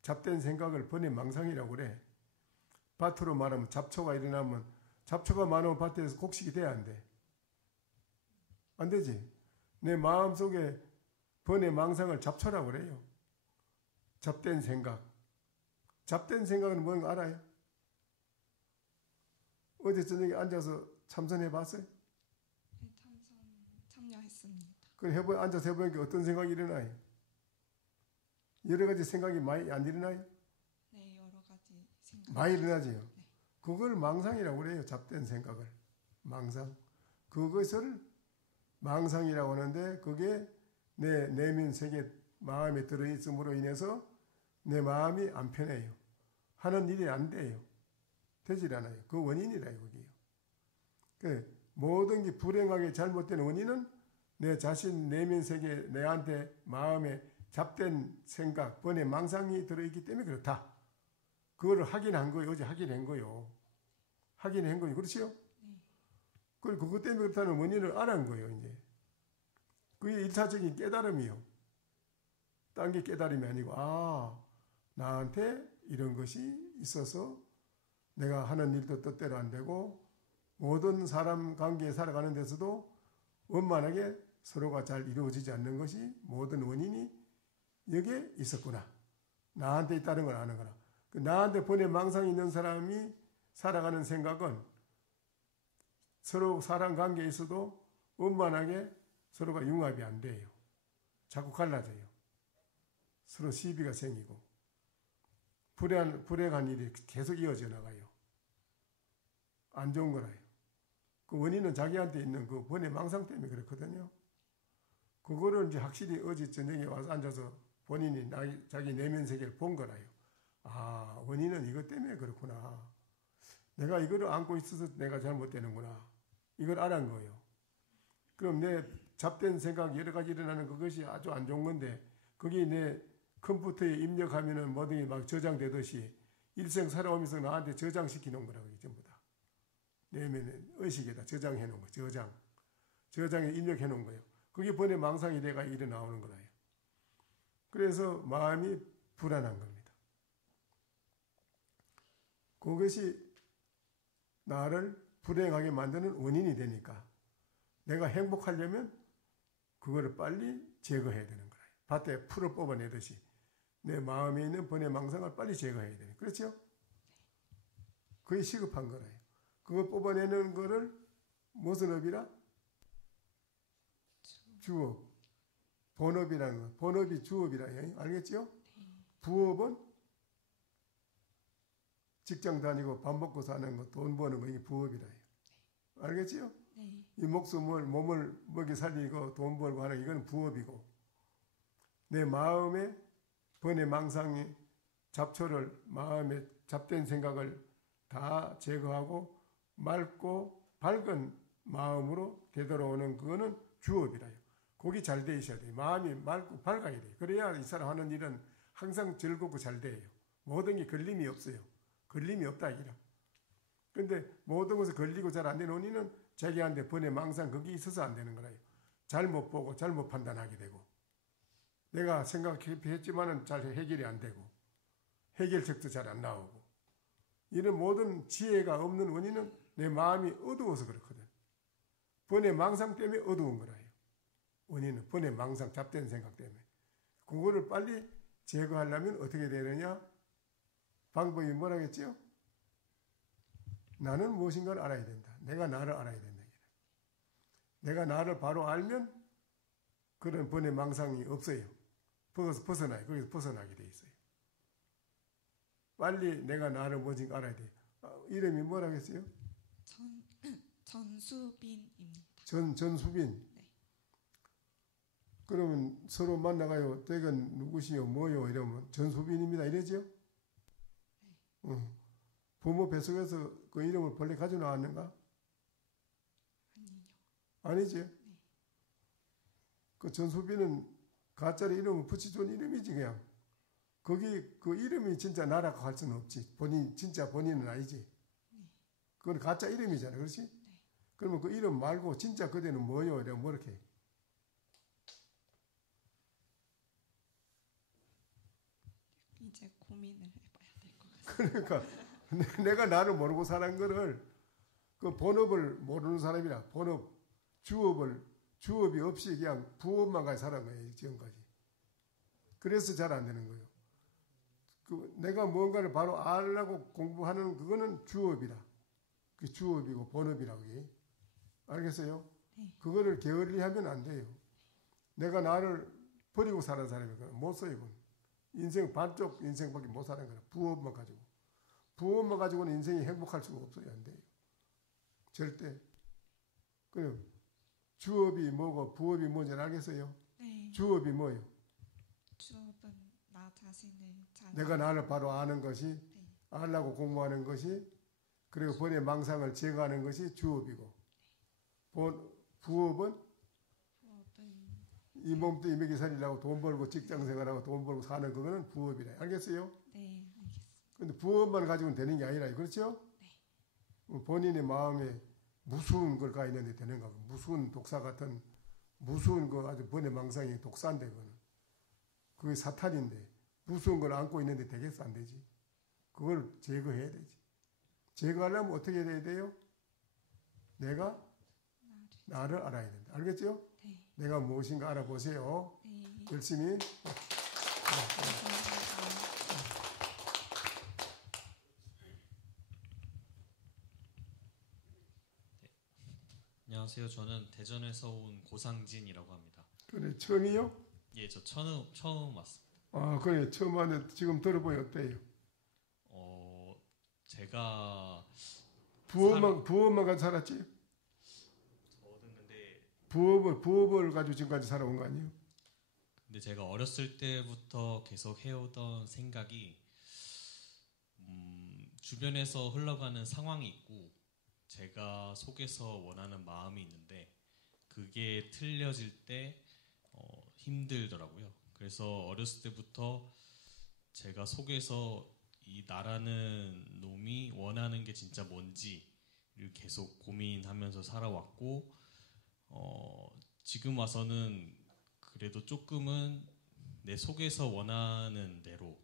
잡된 생각을 번뇌 망상이라고 그래. 밭으로 말하면 잡초가 일어나면 잡초가 많으면 밭에서 곡식이 돼야 안 돼? 안 되지? 내 마음속에 번뇌 망상을 잡초라고 그래요. 잡된 생각. 잡된 생각은 뭔가 알아요? 어제 저녁에 앉아서 참선해 봤어요? 참여했습니다. 그럼 앉아서 해보니까 어떤 생각이 일어나요? 여러 가지 생각이 많이 안 일어나요? 네, 여러 가지 생각. 많이 일어나지요. 네. 그걸 망상이라고 그래요. 잡된 생각을. 망상. 그것을 망상이라고 하는데 그게 내 내면 세계 마음에 들어있음으로 인해서 내 마음이 안 편해요. 하는 일이 안 돼요. 되질 않아요. 그 원인이라요. 그게요. 그 모든 게 불행하게 잘못된 원인은 내 자신 내면 세계 내한테 마음에 잡된 생각, 번뇌 망상이 들어있기 때문에 그렇다. 그거를 확인한 거예요. 어제 확인한 거예요. 확인한 거예요. 그렇지요? 그리고 그것 때문에 그렇다는 원인을 알은 거예요. 이제 그게 1차적인 깨달음이요. 딴 게 깨달음이 아니고 나한테 이런 것이 있어서 내가 하는 일도 뜻대로 안 되고 모든 사람 관계에 살아가는 데서도 원만하게 서로가 잘 이루어지지 않는 것이 모든 원인이 여기에 있었구나. 나한테 있다는 걸 아는 거라. 나한테 번뇌 망상이 있는 사람이 살아가는 생각은 서로 사람 관계에 있어도 원만하게 서로가 융합이 안 돼요. 자꾸 갈라져요. 서로 시비가 생기고 불행한 일이 계속 이어져 나가요. 안 좋은 거라요. 그 원인은 자기한테 있는 그 번뇌 망상 때문에 그렇거든요. 그거를 이제 확실히 어제 저녁에 와서 앉아서 본인이 자기 내면 세계를 본 거라요. 원인은 이것 때문에 그렇구나. 내가 이거를 안고 있어서 내가 잘못되는구나. 이걸 알은 거예요. 그럼 내 잡된 생각 여러 가지 일어나는 그것이 아주 안 좋은 건데 그게 내 컴퓨터에 입력하면은 뭐든지 막 저장되듯이 일생 살아오면서 나한테 저장시켜 놓은 거라고 전부 다. 내면에 의식에다 저장해 놓은 거예요. 저장에 입력해 놓은 거예요. 그게 번뇌 망상이 내가 일어나오는 거라요. 그래서 마음이 불안한 겁니다. 그것이 나를 불행하게 만드는 원인이 되니까 내가 행복하려면 그거를 빨리 제거해야 되는 거예요. 밭에 풀을 뽑아내듯이 내 마음에 있는 번뇌 망상을 빨리 제거해야 되는. 그렇죠? 그게 시급한 거라요. 그걸 뽑아내는 거를 무슨 업이라? 주업. 본업이라는 거. 본업이 주업이라. 알겠죠? 부업은 직장 다니고 밥 먹고 사는 거, 돈 버는 거, 이게 부업이라. 알겠지요? 네. 이 몸을 먹이 살리고 돈 벌고 하는 이건 부업이고, 내 마음에 번뇌 망상이 잡초를, 마음에 잡된 생각을 다 제거하고 맑고 밝은 마음으로 되돌아오는 그거는 주업이라요. 거기 잘 돼 있어야 돼요. 마음이 맑고 밝아야 돼요. 그래야 이 사람 하는 일은 항상 즐겁고 잘 돼요. 모든 게 걸림이 없어요. 걸림이 없다 이라. 근데 모든 것을 걸리고 잘 안 되는 원인은 자기한테 번뇌 망상 거기 있어서 안 되는 거라요. 잘못 보고 잘못 판단하게 되고, 내가 생각했지만은 잘 해결이 안 되고, 해결책도 잘 안 나오고, 이런 모든 지혜가 없는 원인은 내 마음이 어두워서 그렇거든. 번뇌 망상 때문에 어두운 거라요. 원인은 번뇌 망상, 잡된 생각 때문에. 그거를 빨리 제거하려면 어떻게 되느냐? 방법이 뭐라겠지요? 나는 무엇인가를 알아야 된다. 내가 나를 알아야 된다. 내가 나를 바로 알면 그런 번뇌 망상이 없어요. 벗어나요. 거기서 벗어나게 돼 있어요. 빨리 내가 나를 무엇인가 알아야 돼요. 이름이 뭐라겠어요? 전수빈입니다. 전수빈. 네. 그러면 서로 만나가요. 댁은 누구시요? 뭐요? 이러면 전수빈입니다. 이러죠? 네. 부모 뱃속에서 그 이름을 본래 가져 나왔는가? 아니요. 아니지. 네. 그 전수빈은 가짜로 이름을 붙여준 이름이지 그냥. 거기 그 이름이 진짜 나라고 할 수는 없지. 진짜 본인은 아니지. 네. 그건 가짜 이름이잖아. 그렇지? 네. 그러면 그 이름 말고 진짜 그대는 뭐요? 이러면 뭐 이렇게. 이제 고민을 해봐야 될 것 같아요. 그러니까 내가 나를 모르고 사는 거를, 그 본업을 모르는 사람이라, 본업, 주업이 없이 그냥 부업만 가지고 살아간 거예요. 지금까지. 그래서 잘 안 되는 거예요. 내가 뭔가를 바로 알라고 공부하는 그거는 주업이라. 그 주업이고 본업이라고. 알겠어요? 네. 그거를 게을리하면 안 돼요. 내가 나를 버리고 사는 사람이거든. 못 써요. 이건. 인생 반쪽 인생밖에 못 사는 거라. 부업만 가지고. 부업만 가지고는 인생이 행복할 수가 없어요. 안 돼요. 절대. 그럼 주업이 뭐고 부업이 뭔지 알겠어요? 네. 주업이 뭐예요? 주업은 나 자신을 잘 내가 나를 바로 아는 것이, 네. 알라고 공부하는 것이, 그리고 번뇌 망상을 제거하는 것이 주업이고, 부업은 부업은 이 몸도 이먹이 살리려고 돈 벌고 직장 생활하고 돈 벌고 사는 그거는 부업이라. 알겠어요? 네, 알겠습니다. 근데 부업만 가지고는 되는 게 아니라, 그렇죠? 네. 본인의 마음에 무수한 걸 가 있는데 되는 거. 무수한 독사 같은, 무수한 거 아주 번뇌 망상이 독사인데, 그거는. 그게 사탄인데, 무수한 걸 안고 있는데 되겠어? 안 되지. 그걸 제거해야 되지. 제거하려면 어떻게 해야 돼요? 내가 나를 알아야 된다. 알겠죠? 네. 내가 무엇인가 알아보세요. 네. 열심히. 감사합니다. 안녕하세요. 저는 대전에서 온 고상진이라고 합니다. 그래, 처음이요? 예, 저 처음 왔습니다. 아, 그래, 처음 왔는데 지금 들어보니 어때요? 제가 부업만 가지고 살았지? 저는 부업을 가지고 지금까지 살아온 거 아니에요? 근데 제가 어렸을 때부터 계속 해오던 생각이 주변에서 흘러가는 상황이 있고 제가 속에서 원하는 마음이 있는데 그게 틀려질 때 힘들더라고요. 그래서 어렸을 때부터 제가 속에서 이 나라는 놈이 원하는 게 진짜 뭔지를 계속 고민하면서 살아왔고 지금 와서는 그래도 조금은 내 속에서 원하는 대로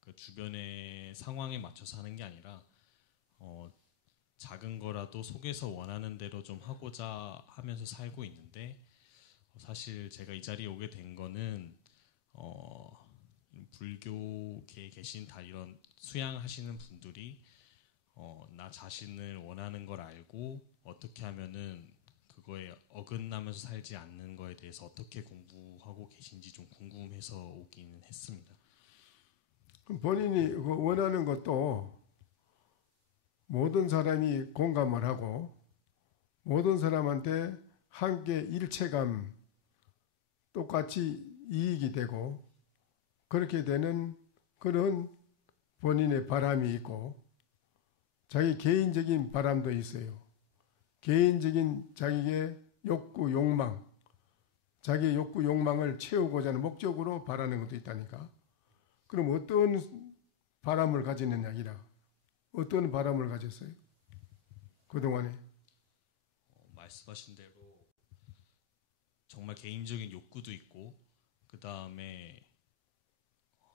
그 주변의 상황에 맞춰서 하는 게 아니라 작은 거라도 속에서 원하는 대로 좀 하고자 하면서 살고 있는데 사실 제가 이 자리에 오게 된 거는 불교계에 계신 다 이런 수양하시는 분들이 나 자신을 원하는 걸 알고 어떻게 하면은 그거에 어긋나면서 살지 않는 거에 대해서 어떻게 공부하고 계신지 좀 궁금해서 오긴 했습니다. 본인이 원하는 것도 모든 사람이 공감을 하고 모든 사람한테 함께 일체감 똑같이 이익이 되고 그렇게 되는 그런 본인의 바람이 있고 자기 개인적인 바람도 있어요. 개인적인 자기의 욕구, 욕망, 자기의 욕구, 욕망을 채우고자 하는 목적으로 바라는 것도 있다니까. 그럼 어떤 바람을 가지느냐 이라. 어떤 바람을 가졌어요? 그동안에. 말씀하신 대로 정말 개인적인 욕구도 있고 그 다음에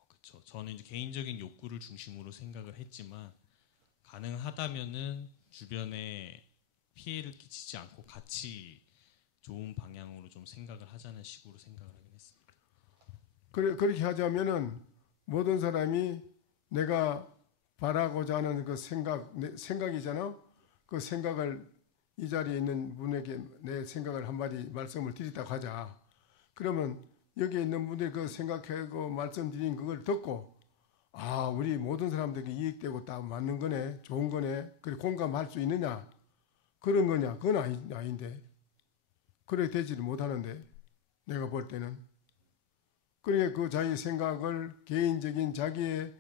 그렇죠. 저는 이제 개인적인 욕구를 중심으로 생각을 했지만 가능하다면은 주변에 피해를 끼치지 않고 같이 좋은 방향으로 좀 생각을 하자는 식으로 생각을 하긴 했습니다. 그렇게 하자면은 모든 사람이 내가 바라고자 하는 그 생각이잖아. 그 생각을 이 자리에 있는 분에게 내 생각을 한마디 말씀을 드리다 가자. 그러면 여기에 있는 분들이 그 생각하고 말씀드린 그걸 듣고 아 우리 모든 사람들에게 이익되고 딱 맞는 거네. 좋은 거네. 그래 공감할 수 있느냐. 그런 거냐. 그건 아닌데. 그래 되지를 못하는데 내가 볼 때는. 그러니까 그 자기 생각을 개인적인 자기의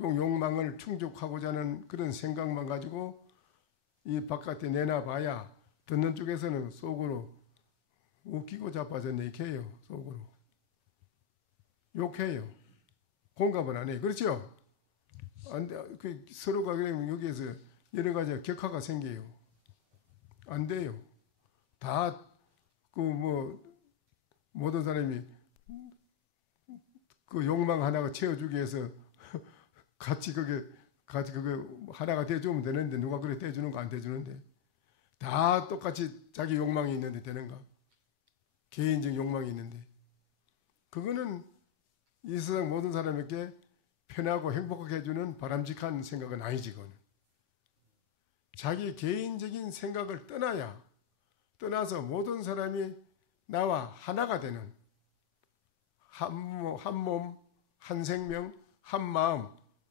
욕망을 충족하고자 하는 그런 생각만 가지고 이 바깥에 내놔봐야 듣는 쪽에서는 속으로 웃기고 자빠졌네 이렇게 해요. 속으로. 욕해요. 공감을 안 해요. 그렇죠? 안 돼. 서로가 그러면 여기에서 여러 가지 격화가 생겨요. 안 돼요. 다 모든 사람이 그 욕망 하나가 채워주기 위해서 같이 그게 하나가 돼주면 되는데 누가 그래 돼주는 거 안 돼주는데 다 똑같이 자기 욕망이 있는데 되는가? 개인적 욕망이 있는데 그거는 이 세상 모든 사람에게 편하고 행복하게 해주는 바람직한 생각은 아니지. 그거는 자기 개인적인 생각을 떠나서 모든 사람이 나와 하나가 되는 한 몸, 한 생명, 한 마음,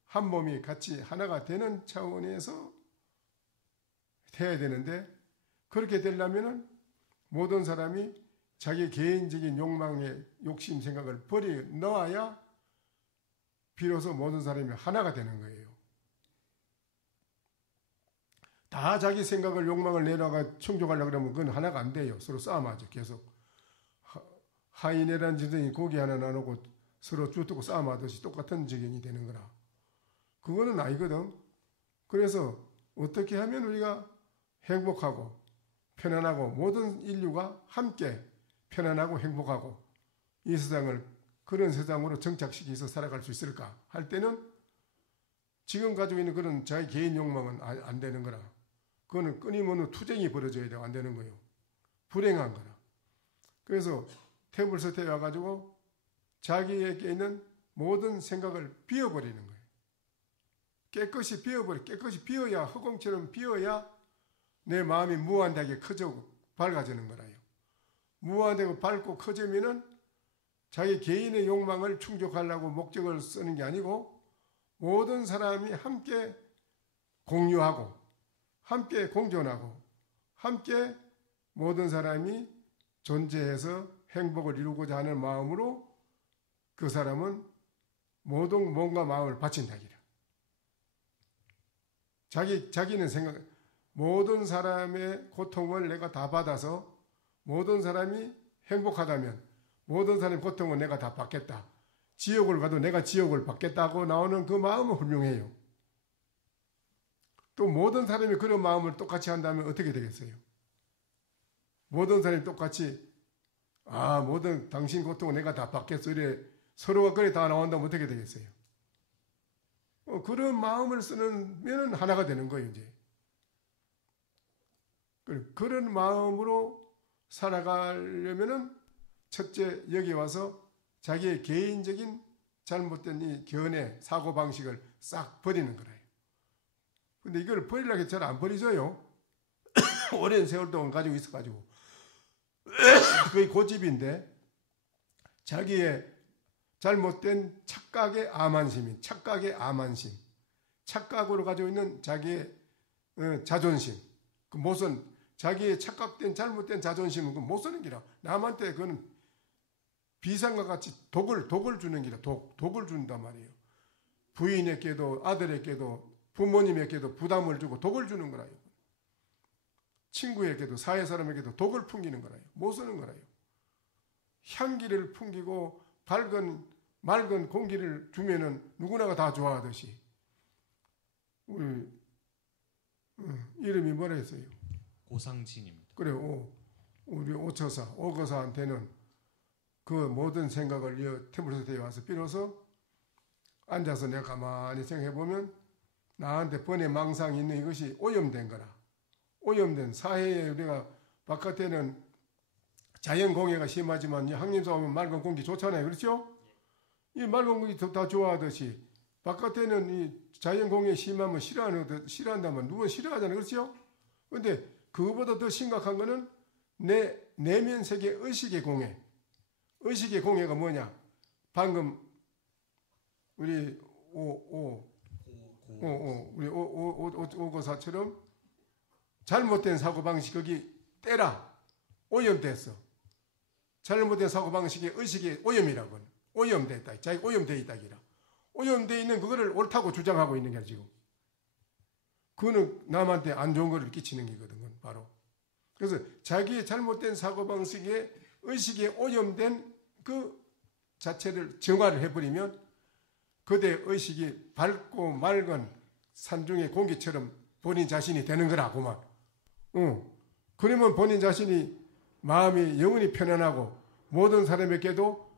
한 몸이 같이 하나가 되는 차원에서 해야 되는데 그렇게 되려면 모든 사람이 자기 개인적인 욕망의 욕심 생각을 버려 넣어야 비로소 모든 사람이 하나가 되는 거예요. 다 자기 생각을 욕망을 내려가 충족하려고 그러면 그건 하나가 안 돼요. 서로 싸움하죠. 계속. 하인이라는 지들이 고기 하나 나누고 서로 주두고 싸움하듯이 똑같은 지경이 되는 거라. 그거는 아니거든. 그래서 어떻게 하면 우리가 행복하고 편안하고 모든 인류가 함께 편안하고 행복하고 이 세상을 그런 세상으로 정착시켜서 살아갈 수 있을까 할 때는 지금 가지고 있는 그런 자기 개인 욕망은 안 되는 거라. 그거는 끊임없는 투쟁이 벌어져야 돼요. 안 되는 거예요. 불행한 거라. 그래서 테이블서태에 와가지고 자기에게 있는 모든 생각을 비워버리는 거예요. 깨끗이 비워야 허공처럼 비워야 내 마음이 무한하게 커지고 밝아지는 거라요. 무한하고 밝고 커지면은 자기 개인의 욕망을 충족하려고 목적을 쓰는 게 아니고 모든 사람이 함께 공유하고 함께 공존하고 함께 모든 사람이 존재해서 행복을 이루고자 하는 마음으로 그 사람은 모든 몸과 마음을 바친다기라. 자기는 생각, 모든 사람의 고통을 내가 다 받아서 모든 사람이 행복하다면 모든 사람의 고통은 내가 다 받겠다. 지옥을 가도 내가 지옥을 받겠다고 나오는 그 마음은 훌륭해요. 또 모든 사람이 그런 마음을 똑같이 한다면 어떻게 되겠어요? 모든 사람이 똑같이 모든 당신 고통은 내가 다 받겠어. 이래 서로가 그래 다 나온다면 어떻게 되겠어요? 그런 마음을 쓰면 하나가 되는 거예요, 이제. 그런 마음으로 살아가려면은 첫째 여기 와서 자기의 개인적인 잘못된 이 견해, 사고방식을 싹 버리는 거예요. 근데 이걸 버리려고 해도 잘 안 버리져요. 오랜 세월 동안 가지고 있어가지고. 거의 고집인데 자기의 잘못된 착각의 암환심인 착각의 암환심, 착각으로 가지고 있는 자기의 자존심, 그 못은 자기의 착각된 잘못된 자존심은 그 못 쓰는 기라. 남한테 그건 비상과 같이 독을 주는 기라. 독을 준단 말이에요. 부인에게도 아들에게도 부모님에게도 부담을 주고 독을 주는 거라요. 친구에게도 사회 사람에게도 독을 풍기는 거라요. 못 쓰는 거라요. 향기를 풍기고 맑은 공기를 주면은 누구나가 다 좋아하듯이. 우리 이름이 뭐라 했어요? 고상진입니다. 그래, 우리 오거사한테는 그 모든 생각을 이 템플스테이에 와서 비로소 앉아서 내가 가만히 생각해 보면 나한테 번외 망상이 있는 이것이 오염된 거라. 오염된 사회에 우리가 바깥에는 자연 공해가 심하지만 항림사 오면 맑은 공기 좋잖아요. 그렇죠? 이 맑은 공기 다 좋아하듯이 바깥에는 이 자연 공해 심하면 싫어한다면 누가 싫어하잖아요. 그렇죠? 근데 그거보다 더 심각한 거는 내 내면 세계 의식의 공해. 의식의 공해가 뭐냐? 방금 우리 우리 오거사처럼 잘못된 사고방식 거기 떼라. 오염됐어. 잘못된 사고방식의 의식의 오염이라고. 오염됐다. 자기 오염되어 있다. 오염되어 있는 그거를 옳다고 주장하고 있는 게 지금. 그거는 남한테 안 좋은 거를 끼치는 게거든. 바로. 그래서 자기의 잘못된 사고방식의 의식에 오염된 그 자체를 정화를 해버리면 그대 의식이 밝고 맑은 산중의 공기처럼 본인 자신이 되는 거라고만. 그러면 본인 자신이 마음이 영원히 편안하고 모든 사람에게도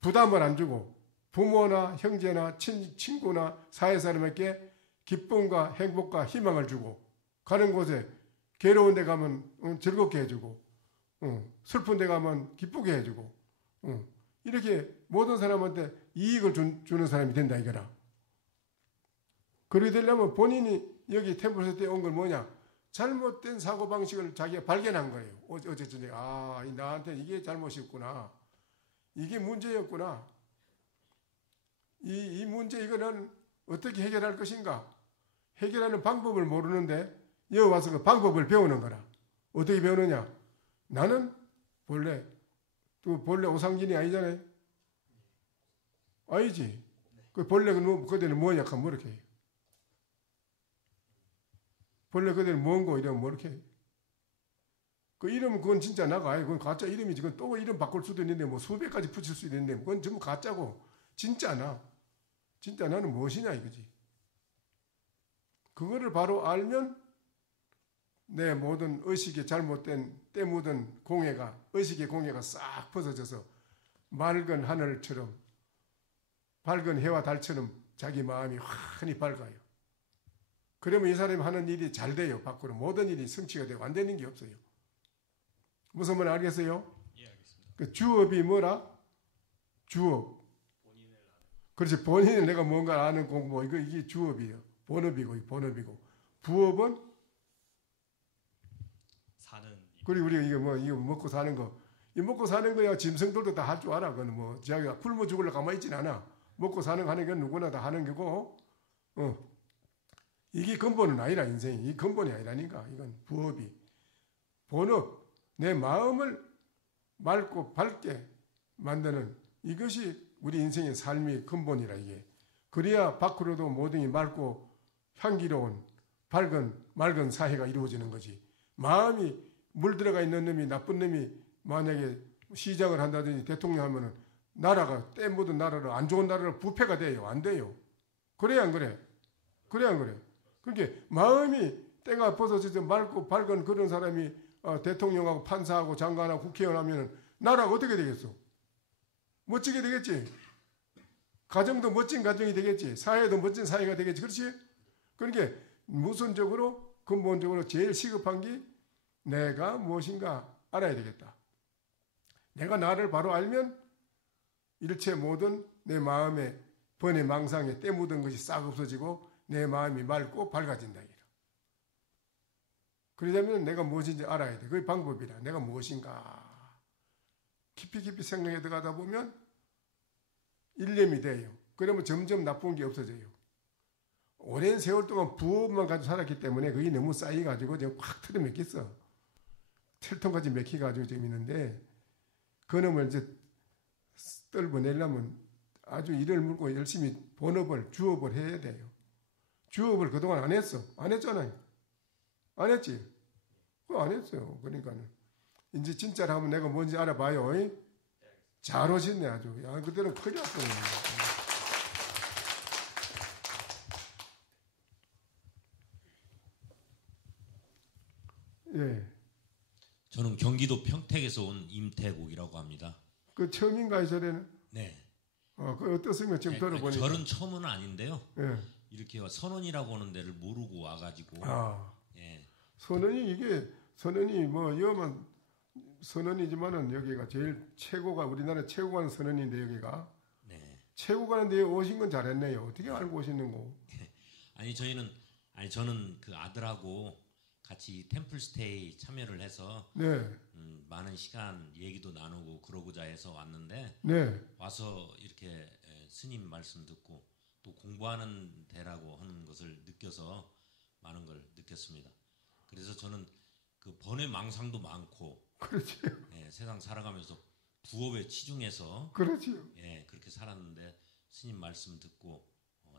부담을 안 주고 부모나 형제나 친구나 사회 사람에게 기쁨과 행복과 희망을 주고 가는 곳에 괴로운 데 가면 즐겁게 해주고 슬픈 데 가면 기쁘게 해주고 이렇게 모든 사람한테 이익을 주는 사람이 된다 이거라. 그렇게 되려면 본인이 여기 템플스테이에 온 건 뭐냐? 잘못된 사고방식을 자기가 발견한 거예요. 어쨌든 나한테 이게 잘못이었구나. 이게 문제였구나. 이 문제 이거는 어떻게 해결할 것인가? 해결하는 방법을 모르는데 여기 와서 그 방법을 배우는 거라. 어떻게 배우느냐? 나는 본래 오상진이 아니잖아요. 아니지. 그 본래 그대는 뭐냐 하면 뭐 이렇게 해요. 본래 그대는 뭔고 이러면 뭐 이렇게 해요. 그 이름은 그건 진짜 나가. 그건 가짜 이름이지. 그건 또 이름 바꿀 수도 있는데 뭐 수백 가지 붙일 수 있는데 그건 전부 가짜고 진짜 나. 진짜 나는 무엇이냐 이거지. 그거를 바로 알면 내 모든 의식의 잘못된 때 묻은 공해가 의식의 공해가 싹 벗어져서 맑은 하늘처럼 밝은 해와 달처럼 자기 마음이 환히 밝아요. 그러면 이 사람이 하는 일이 잘 돼요. 밖으로 모든 일이 성취가 되고 안 되는 게 없어요. 무슨 말 알겠어요? 예, 알겠습니다. 그 주업이 뭐라? 주업. 그렇지. 본인은 내가 뭔가 아는 공부 이게 주업이에요. 본업이고 부업은 사는. 그리고 우리가 이거 먹고 사는 거. 이 먹고 사는 거야 짐승들도 다 할 줄 알아. 그건 뭐 자기가 굶어 죽으려 가만히 있진 않아. 먹고 사는 거 하는 건 누구나 다 하는 거고. 이게 근본은 아니라 인생이. 이 근본이 아니라니까. 이건 부업이. 본업. 내 마음을 맑고 밝게 만드는 이것이 우리 인생의 삶의 근본이라 이게. 그래야 밖으로도 모든 게 맑고 향기로운 맑은 사회가 이루어지는 거지. 마음이 물들어가 있는 놈이 나쁜 놈이 만약에 시장을 한다든지 대통령 하면은 나라가 때 묻은 나라를 안 좋은 나라를 부패가 돼요. 안 돼요. 그래 안 그래? 그래 안 그래? 그러니까 마음이 때가 벗어져서 맑고 밝은 그런 사람이 대통령하고 판사하고 장관하고 국회의원 하면은 나라가 어떻게 되겠어? 멋지게 되겠지. 가정도 멋진 가정이 되겠지. 사회도 멋진 사회가 되겠지. 그렇지? 그러니까 무선적으로 근본적으로 제일 시급한 게 내가 무엇인가 알아야 되겠다. 내가 나를 바로 알면 일체 모든 내 마음의 번외 망상에 때 묻은 것이 싹 없어지고 내 마음이 맑고 밝아진다. 그러려면 내가 무엇인지 알아야 돼. 그게 방법이라. 내가 무엇인가. 깊이 생각해 들어가다 보면 일념이 돼요. 그러면 점점 나쁜 게 없어져요. 오랜 세월 동안 부업만 가지고 살았기 때문에 그게 너무 쌓여가지고 지금 확 틀어맥혔어. 철통까지 맥혀가지고 지금 있는데 그놈을 이제 떨궈내려면 아주 이를 물고 열심히 본업을, 주업을 해야 돼요. 주업을 그동안 안 했어. 안 했잖아요. 안 했지? 그거 안 했어요. 그러니까는. 이제 진짜로 하면 내가 뭔지 알아봐요. 잘 오셨네, 아주. 야, 그대로 큰일 났어요. 예. 저는 경기도 평택에서 온 임태국이라고 합니다. 그 처음인가, 이 소리는? 네. 그 어떻습니까? 지금 들어보니까. 절은 처음은 아닌데요. 예. 이렇게 선원이라고 하는 데를 모르고 와가지고. 예. 선원이 이게 선원이 뭐 여만 선원이지만은 여기가 제일 최고가 우리나라 최고가 선원인데 여기가. 네. 최고 가는데 오신 건 잘했네요. 어떻게 알고 오시는 거? 저는 그 아들하고 같이 템플스테이 참여를 해서 네. 많은 시간 얘기도 나누고 그러고자 해서 왔는데 네. 와서 이렇게 스님 말씀 듣고 또 공부하는 데라고 하는 것을 느껴서 많은 걸 느꼈습니다. 그래서 저는 그 번외 망상도 많고 그렇지. 예, 세상 살아가면서 부업에 치중해서 그렇지요. 예, 그렇게 살았는데 스님 말씀 듣고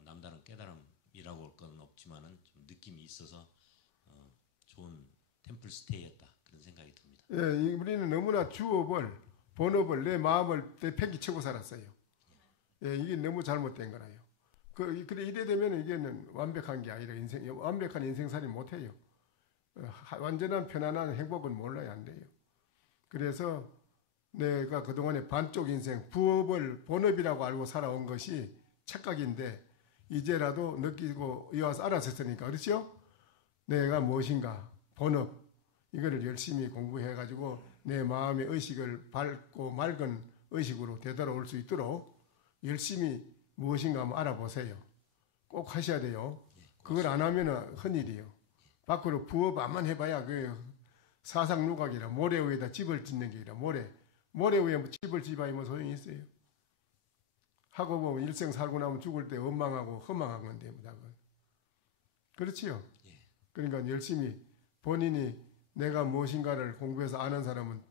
남다른 깨달음이라고 할 건 없지만은 좀 느낌이 있어서 좋은 템플 스테이였다 그런 생각이 듭니다. 예, 우리는 너무나 주업을 본업을 내 마음을 내팽개치고 살았어요. 예, 이게 너무 잘못된 거라요. 그래 이래 되면 이게는 완벽한 게 아니라 완벽한 인생살이 못해요. 완전한 편안한 행복은 몰라야 안 돼요. 그래서 내가 그동안에 반쪽 인생 부업을 본업이라고 알고 살아온 것이 착각인데 이제라도 느끼고 이와서 알았었으니까 그렇죠? 내가 무엇인가 본업 이거를 열심히 공부해가지고 내 마음의 의식을 밝고 맑은 의식으로 되돌아올 수 있도록 열심히 무엇인가 한번 알아보세요. 꼭 하셔야 돼요. 그걸 안 하면 큰일이에요. 밖으로 부업 안만 해봐야 그 사상누각이라 모래 위에다 집을 짓는 게 아니라 모래 위에 집을 지어야 뭐 소용이 있어요. 하고 보면 일생 살고 나면 죽을 때 원망하고 허망한 건데 뭐 그렇지요. 그러니까 열심히 본인이 내가 무엇인가를 공부해서 아는 사람은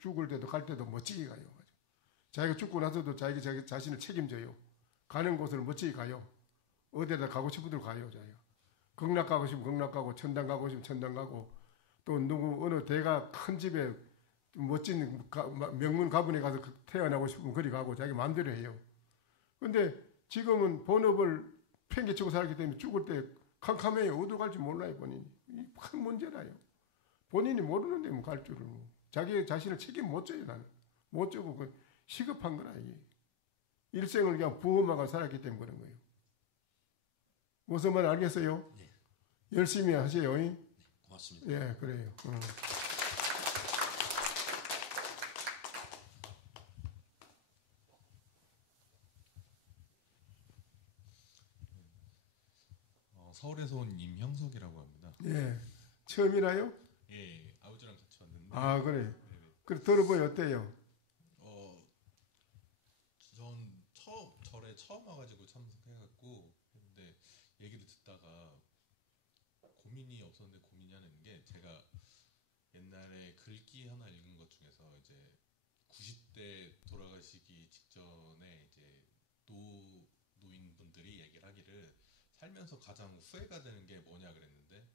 죽을 때도 갈 때도 멋지게 가요. 자기가 죽고 나서도 자기 자신을 책임져요. 가는 곳을 멋지게 가요. 어디에다 가고 싶은 데로 가요. 자기가. 극락 가고 싶으면 극락 가고 천당 가고 싶으면 천당 가고 또 어느 대가 큰 집에 멋진 명문 가문에 가서 태어나고 싶으면 그리 가고 자기 마음대로 해요. 근데 지금은 본업을 팽개치고 살기 때문에 죽을 때 캄캄해요. 어디로 갈지 몰라요. 본인이. 큰 문제라요. 본인이 모르는데 뭐 갈 줄을. 자기 자신을 책임 못 져요. 나는. 못 져고 시급한 거라 이게. 일생을 그냥 부업만 살았기 때문에 그런 거예요. 무슨 말 알겠어요? 네. 열심히 하세요. 네, 고맙습니다. 예, 그래요. 서울에서 온 임형석이라고 합니다. 예, 처음이라요? 예, 아버지랑 같이 왔는데. 아, 그래. 네. 그래 들어보니 어때요? 전 절에 처음 와가지고 참석해갖고 했는데 얘기를 듣다가 고민이 없었는데 고민이 하는 게 제가 옛날에 글귀 하나 읽은 것 중에서 이제 90대 돌아가시기 직전에 이제 노인분들이 얘기를 하기를 살면서 가장 후회가 되는 게 뭐냐 그랬는데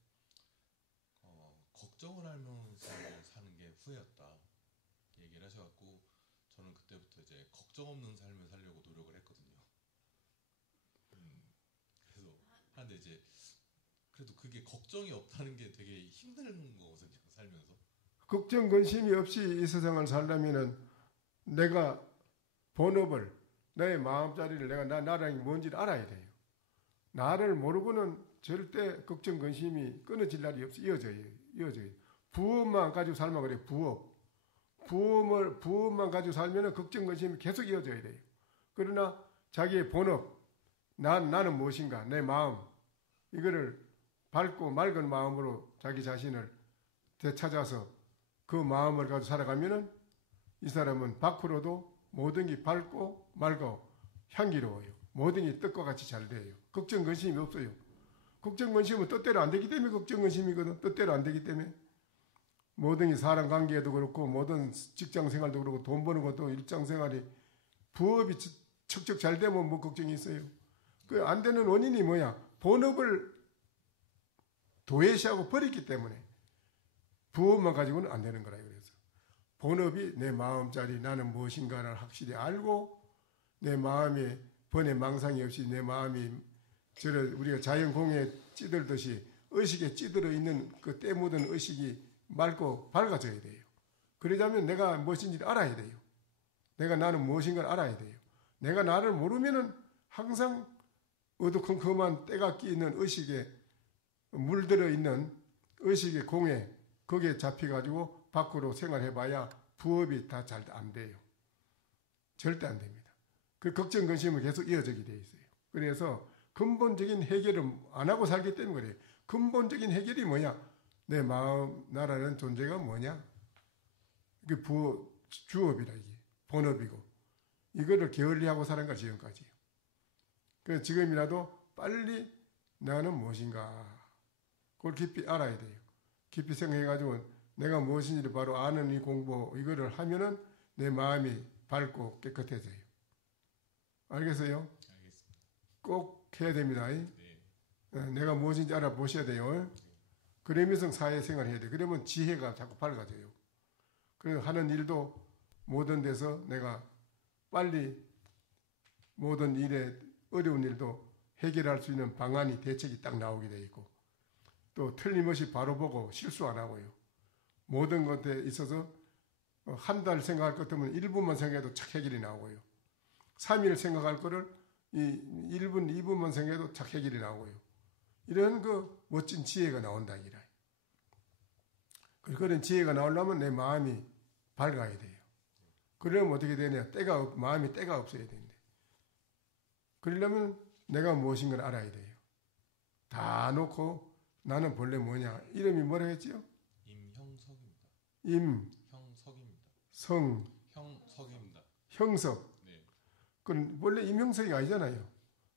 걱정을 하면서 사는 게 후회였다 얘기를 하셔갖고 저는 그때부터 이제 걱정 없는 삶을 살려고 노력을 했거든요. 그래서 하는데 이제 그래도 그게 걱정이 없다는 게 되게 힘든 거거든요. 살면서. 걱정 근심이 없이 이 세상을 살려면은 내가 본업을 내 마음자리를 내가 나라는 뭔지를 알아야 돼요. 나를 모르고는 절대 걱정 근심이 끊어질 날이 없이 이어져요. 부업만 가지고 살면 그래요. 부업만 가지고 살면은 걱정 근심이 계속 이어져야 돼요. 그러나 자기의 본업 나는 무엇인가 내 마음 이거를 밝고 맑은 마음으로 자기 자신을 되찾아서 그 마음을 가지고 살아가면은 이 사람은 밖으로도 모든 게 밝고 맑고 향기로워요. 모든 게 뜻과 같이 잘 돼요. 걱정 근심이 없어요. 걱정 근심은 뜻대로 안 되기 때문에 걱정 근심이거든. 뜻대로 안 되기 때문에 모든 게 사람 관계도 그렇고 모든 직장 생활도 그렇고 돈 버는 것도 일상 생활이 부업이 척척 잘 되면 뭐 걱정이 있어요. 그 안 되는 원인이 뭐야? 본업을 도외시하고 버렸기 때문에 부업만 가지고는 안 되는 거라. 그래서 본업이 내 마음자리 나는 무엇인가를 확실히 알고 내 마음에 번뇌 망상이 없이 내 마음이 우리가 자연 공에 찌들듯이 의식에 찌들어 있는 그 때 묻은 의식이 맑고 밝아져야 돼요. 그러자면 내가 무엇인지 알아야 돼요. 내가 나는 무엇인가를 알아야 돼요. 내가 나를 모르면은 항상 어두컴컴한 때가 끼있는 의식에 물들어 있는 의식의 공에 거기에 잡혀가지고 밖으로 생활해봐야 부업이 다 잘 안 돼요. 절대 안 됩니다. 그 걱정 근심은 계속 이어지게 돼 있어요. 그래서 근본적인 해결을 안 하고 살기 때문에 그래요. 근본적인 해결이 뭐냐? 내 마음, 나라는 존재가 뭐냐? 이게 주업이라 이게 본업이고 이거를 게을리하고 사는 거 지금까지요. 그래서 지금이라도 빨리 나는 무엇인가 그걸 깊이 알아야 돼요. 깊이 생각해가지고 내가 무엇인지를 바로 아는 이 공부 이거를 하면은 내 마음이 밝고 깨끗해져요. 알겠어요? 알겠습니다. 꼭 해야 됩니다. 네. 내가 무엇인지 알아보셔야 돼요. 그러면서 사회생활 해야 돼요. 그러면 지혜가 자꾸 밝아져요. 그래서 하는 일도 모든 데서 내가 빨리 모든 일에 어려운 일도 해결할 수 있는 방안이 대책이 딱 나오게 돼 있고 또 틀림없이 바로 보고 실수 안 하고요. 모든 것에 있어서 한 달 생각할 것 같으면 1분만 생각해도 착 해결이 나오고요. 3일 생각할 거를 1분, 2분만 생각해도 착 해결이 나오고요. 이런 그 멋진 지혜가 나온다 이라. 그런 지혜가 나오려면 내 마음이 밝아야 돼요. 그러려면 어떻게 되냐? 마음이 때가 없어야 되는데. 그러려면 내가 무엇인가를 알아야 돼요. 다 놓고 나는 본래 뭐냐? 이름이 뭐라 했지요? 임형석입니다. 형석입니다. 형석. 네. 그건 원래 임형석이 아니잖아요.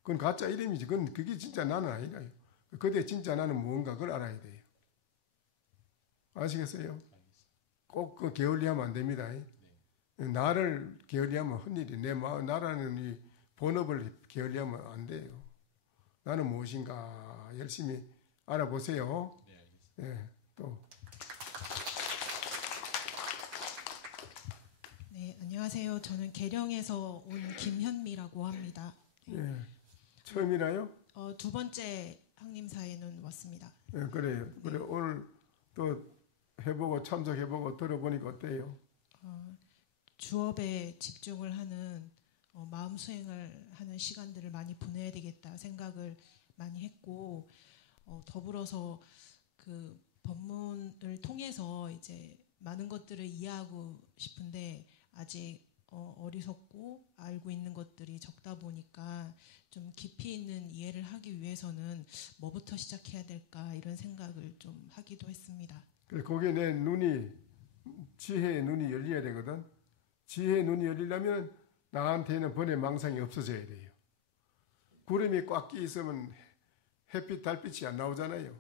그건 가짜 이름이지. 그게 진짜 나는 아니라요. 그때 진짜 나는 무언가 그걸 알아야 돼요. 아시겠어요? 꼭 그 게을리하면 안 됩니다. 네. 나를 게을리하면 헛일이 내 마음 나라는 이 본업을 게을리하면 안 돼요. 나는 무엇인가 열심히 알아보세요. 네, 알겠습니다. 네, 또. 네, 안녕하세요. 저는 계령에서 온 김현미라고 합니다. 네. 처음이라요? 두 번째 항림사에는 왔습니다. 네, 그래요. 그래 오늘 또 해보고 참석해보고 들어보니까 어때요? 주업에 집중을 하는 마음 수행을 하는 시간들을 많이 보내야 되겠다 생각을 많이 했고 더불어서 그 법문을 통해서 이제 많은 것들을 이해하고 싶은데 아직 어리석고 알고 있는 것들이 적다 보니까 좀 깊이 있는 이해를 하기 위해서는 뭐부터 시작해야 될까 이런 생각을 좀 하기도 했습니다. 그래서 거기에 내 눈이 지혜의 눈이 열려야 되거든. 지혜의 눈이 열리려면 나한테는 번뇌 망상이 없어져야 돼요. 구름이 꽉 끼 있으면 햇빛 달빛이 안 나오잖아요.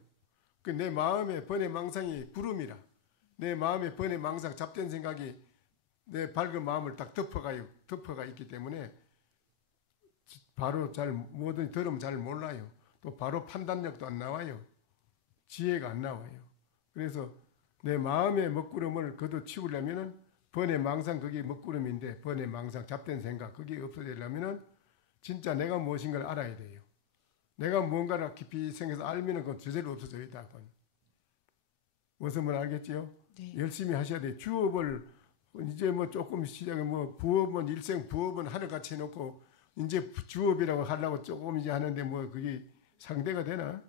그 내 마음에 번뇌 망상이 구름이라 내 마음에 번뇌 망상 잡된 생각이 내 밝은 마음을 딱 덮어가 있기 때문에 바로 뭐든 들으면 잘 몰라요. 또 바로 판단력도 안 나와요. 지혜가 안 나와요. 그래서 내 마음의 먹구름을 걷어치우려면은 번뇌 망상 그게 먹구름인데 번뇌 망상 잡된 생각 그게 없어지려면은 진짜 내가 무엇인가를 알아야 돼요. 내가 무언가를 깊이 생겨서 알면은 그건 저절로 없어져요. 무슨 말 알겠지요? 네. 열심히 하셔야 돼요. 주업을 이제 뭐 조금 시작에 뭐 부업은 일생 부업은 하늘같이 해놓고 이제 주업이라고 하려고 조금 이제 하는데 뭐 그게 상대가 되나?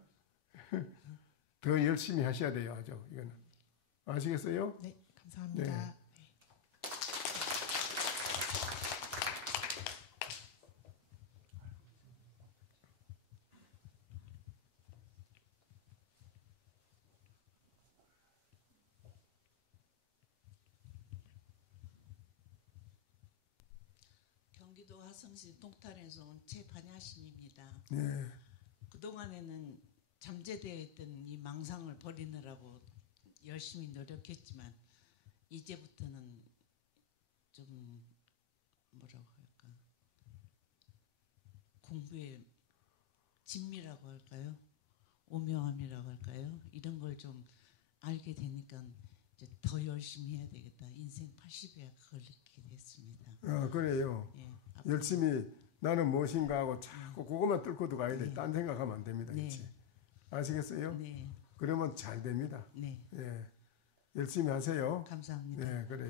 더 열심히 하셔야 돼요. 아주 이거는 아시겠어요? 네, 감사합니다. 네. 경기도 화성시 동탄에서 온 최반야신입니다. 네. 그동안에는 잠재되어 있던 이 망상을 버리느라고 열심히 노력했지만 이제부터는 좀 뭐라고 할까, 공부의 진미라고 할까요? 오묘함이라고 할까요? 이런 걸 좀 알게 되니까 이제 더 열심히 해야 되겠다. 인생 80에 그걸 느끼게 됐습니다. 그래요. 예, 열심히 나는 무엇인가 하고 자꾸 그것만 뚫고 들어가야 돼. 딴 생각하면 안 됩니다. 네. 그렇지? 아시겠어요? 네. 그러면 잘 됩니다. 네. 예. 열심히 하세요. 감사합니다. 네, 그래요.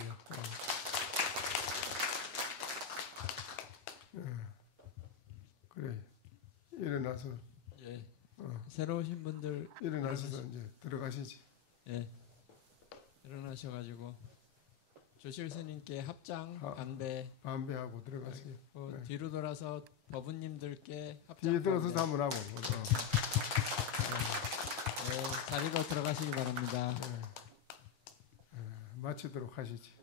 그래. 일어나서. 예. 새로 오신 분들 일어나셔서 이제 들어가시지. 예. 일어나셔가지고 조실 스님께 합장 반배하고 들어가세요. 네. 뒤로 돌아서 법우님들께 합장. 뒤에 들어서도 한번 하고. 네, 자리로 들어가시기 바랍니다. 마치도록 하시지.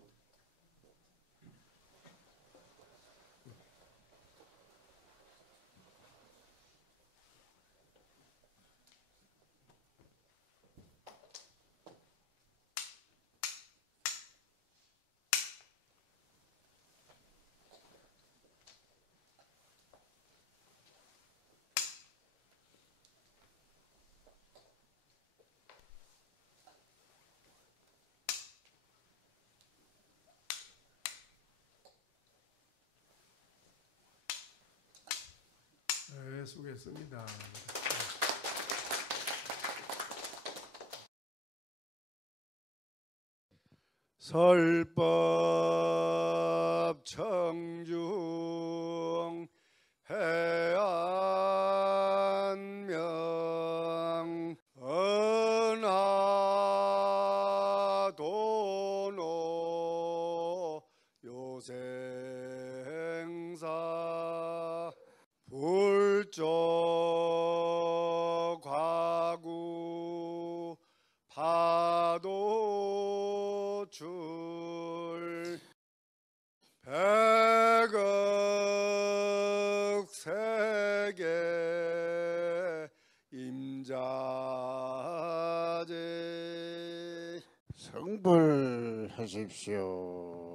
네, 수고했습니다. 설법 청중 해안명 은하도노 요생사 불조 과구 파도줄 백억 세계 임자제 성불하십시오.